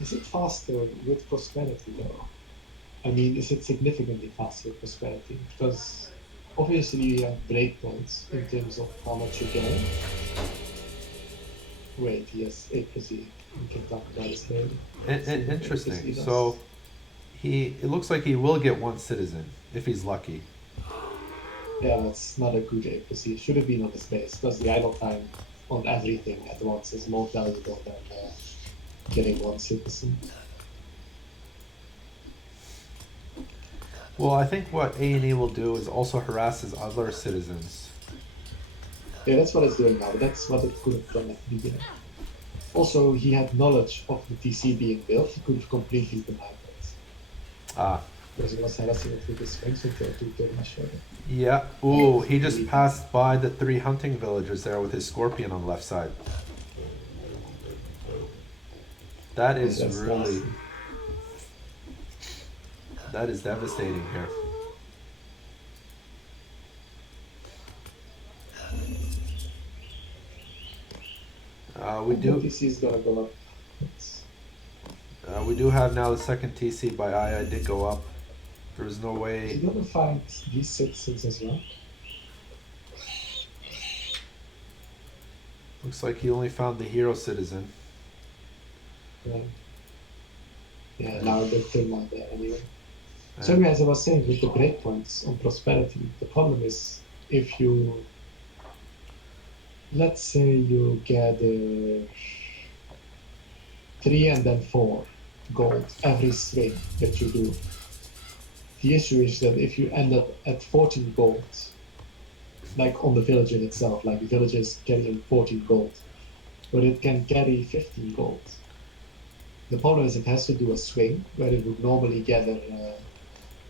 Is it faster with prosperity though? I mean, is it significantly faster with prosperity? Because obviously you have breakpoints in terms of how much you gain. Wait, yes, A+E. We can talk about this later. See what Interesting. A+E So does. it looks like he will get one citizen if he's lucky. Yeah, that's not a good A+E. It should have been on the space because the idle time on everything at once is more valuable than getting one citizen. Well, I think what A&E will do is also harass his other citizens. Yeah, that's what it's doing now. That's what it could have done at the beginning. Also, he had knowledge of the TC being built. He could have completely denied it Ah, because he was harassing it with his Sphinx until two turns showed up. yeah. Ooh, he just passed by the 3 hunting villagers there with his scorpion on the left side. That Yeah, is that's really, nasty. that is devastating here. We And the do TC is gonna go up. It's, we do have now the second TC by I did go up. There's no is he way. gonna find these citizens as well? Looks like he only found the hero citizen. Yeah, yeah, now they're still not there anyway. So And anyway, as I was saying, with the breakpoints on prosperity, the problem is if you, let's say you gather 3 and then 4 gold every swing that you do. The issue is that if you end up at 14 gold, like on the villager itself, like the villager is carrying 14 gold, but it can carry 15 gold. The problem is it has to do a swing where it would normally gather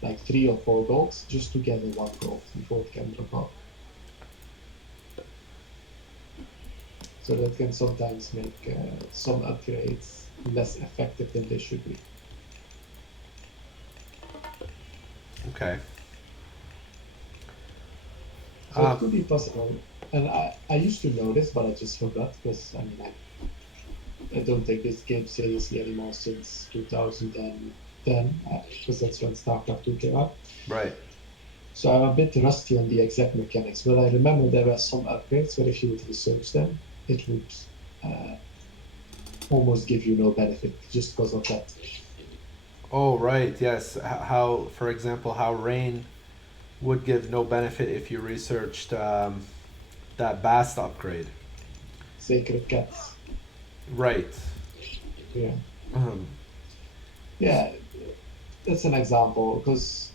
like 3 or 4 golds just to gather 1 gold before it can drop off. So that can sometimes make some upgrades less effective than they should be. okay. So it could be possible. And I used to know this, but I just forgot because I mean, I don't take this game seriously anymore since 2010, because that's when StarCraft 2 came out. Right. So I'm a bit rusty on the exact mechanics, but I remember there were some upgrades where if you would research them, it would uh, almost give you no benefit just because of that. Oh, right, yes. How, for example, how rain would give no benefit if you researched that Bast upgrade. Sacred cats. Right. Yeah. Um, Yeah, that's an example because,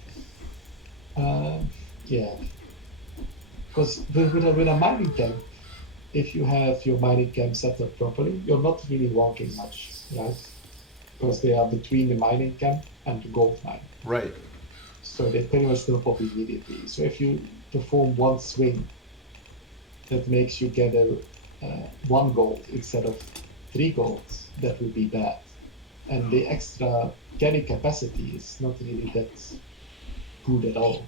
uh, yeah, because with a mining camp, if you have your mining camp set up properly, you're not really walking much, right? Because they are between the mining camp and the gold mine. right. So they pretty much drop off immediately. So if you perform one swing that makes you gather 1 gold instead of 3 golds, that would be bad. And the extra carry capacity is not really that good at all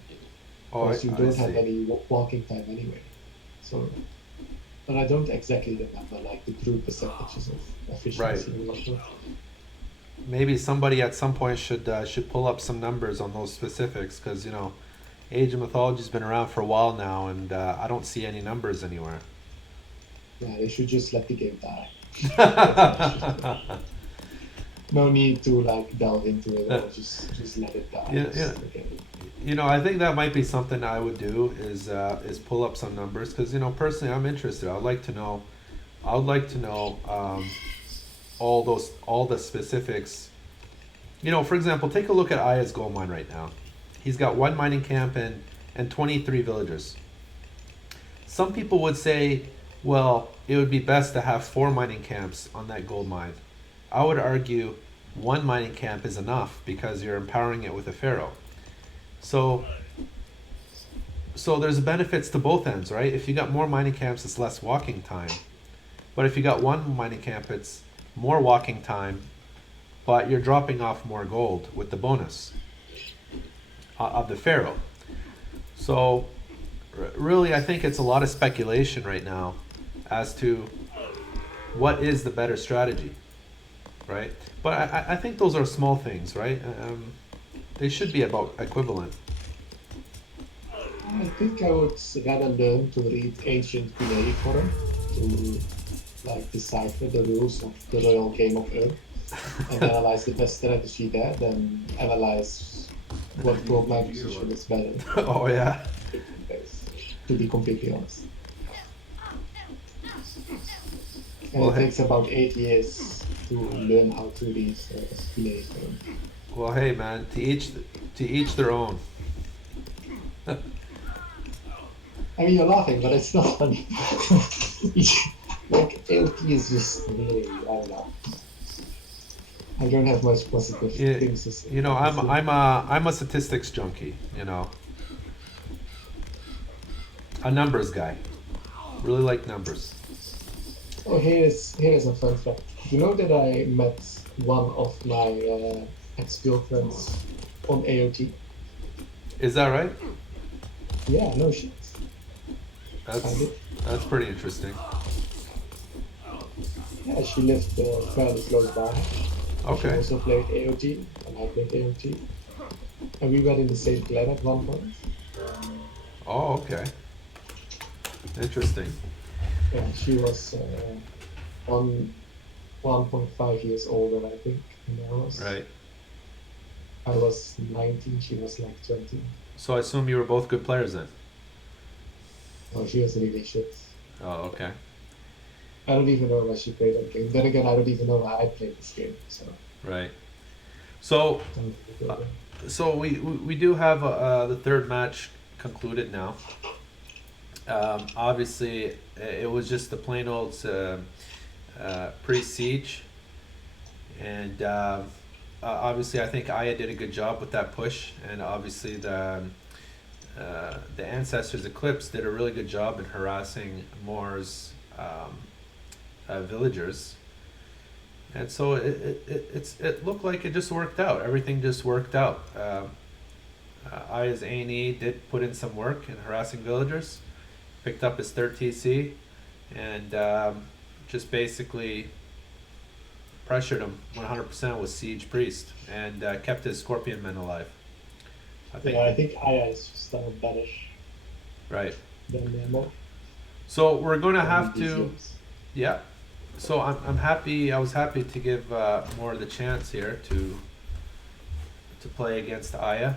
Oh, because you I don't have see. any walking time anyway. So, but I don't exactly remember like the true percentages of Right. efficiency and whatnot. Maybe somebody at some point should pull up some numbers on those specifics because Age of Mythology's been around for a while now, and I don't see any numbers anywhere. Yeah, they should just let the game die. That's what they should do. No need to like delve into it or just let it die. Yeah, yeah. Just forget it. I think that might be something I would do is pull up some numbers because personally I'm interested. I'd like to know. I would like to know all the specifics. For example, take a look at Ayah's gold mine right now. He's got one mining camp and 23 villagers. Some people would say, well, it would be best to have 4 mining camps on that gold mine. I would argue one mining camp is enough because you're empowering it with a pharaoh. So there's benefits to both ends, right? If you got more mining camps, it's less walking time. But if you got one mining camp, it's more walking time, but you're dropping off more gold with the bonus of the pharaoh. So really, I think it's a lot of speculation right now as to what is the better strategy, right? But I think those are small things, right? They should be about equivalent. I think I would rather learn to read ancient cuneiform to like decipher the rules of the royal game of Earth and analyze the best strategy there, then analyze what gold mine position is better Oh yeah, in different ways. To be completely honest, and well it hey, takes about 8 years to learn how to read cuneiform. man, to each their own. I mean, you're laughing, but it's not funny. Like AOT is just really, I don't know. I don't have much positive Yeah, things to say about this I'm game. I'm a statistics junkie. A numbers guy. Really like numbers. Oh, here is a fun fact. You know that I met one of my ex-girlfriends on AOT? Is that right? Yeah, no shit. I That's did. that's pretty interesting. Yeah, she lived fairly close by. She Okay. also played AOT, and I played AOT. And we were in the same clan at one point. Oh, okay. Interesting. Yeah, she was one 1.5 years older, I think. And Right. I was 19, she was like 20. So I assume you were both good players then. Oh, she was really shit. Oh, okay. I don't even know why she played that game. Then again, I don't even know why I played this game. So Right. So don't really go uh, there. we do have the third match concluded now. Obviously, it was just the plain old pre-siege, and obviously, I think Ayah did a good job with that push, and obviously the ancestors Eclipse did a really good job in harassing Moore's villagers, and so it looked like it just worked out. Everything just worked out. Ayah's A&E did put in some work in harassing villagers, picked up his third TC, and just basically pressured him 100% with Siege Priest and kept his Scorpion Men alive. I think Yeah, I think Ayah is just better right. than Nemo So we're going to in have these to, games. yeah. So I'm happy. I was happy to give more of the chance here to play against Ayah,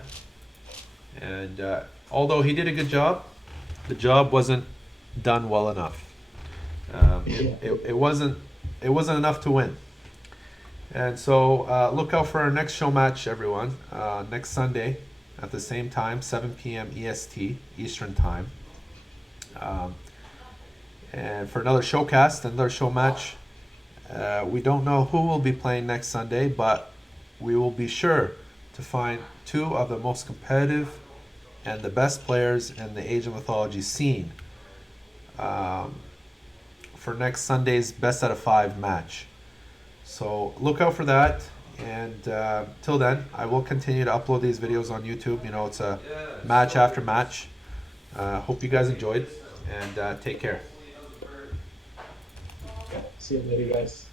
and although he did a good job, the job wasn't done well enough. Yeah. It wasn't enough to win. And so look out for our next show match, everyone. Next Sunday at the same time, 7 p.m. EST, Eastern Time. Um, and for another showcast, another show match. We don't know who will be playing next Sunday, but we will be sure to find two of the most competitive and the best players in the Age of Mythology scene um, for next Sunday's best out of five match. So look out for that. And till then, I will continue to upload these videos on YouTube. You know, it's a match after match. Hope you guys enjoyed, and take care. See you later, guys.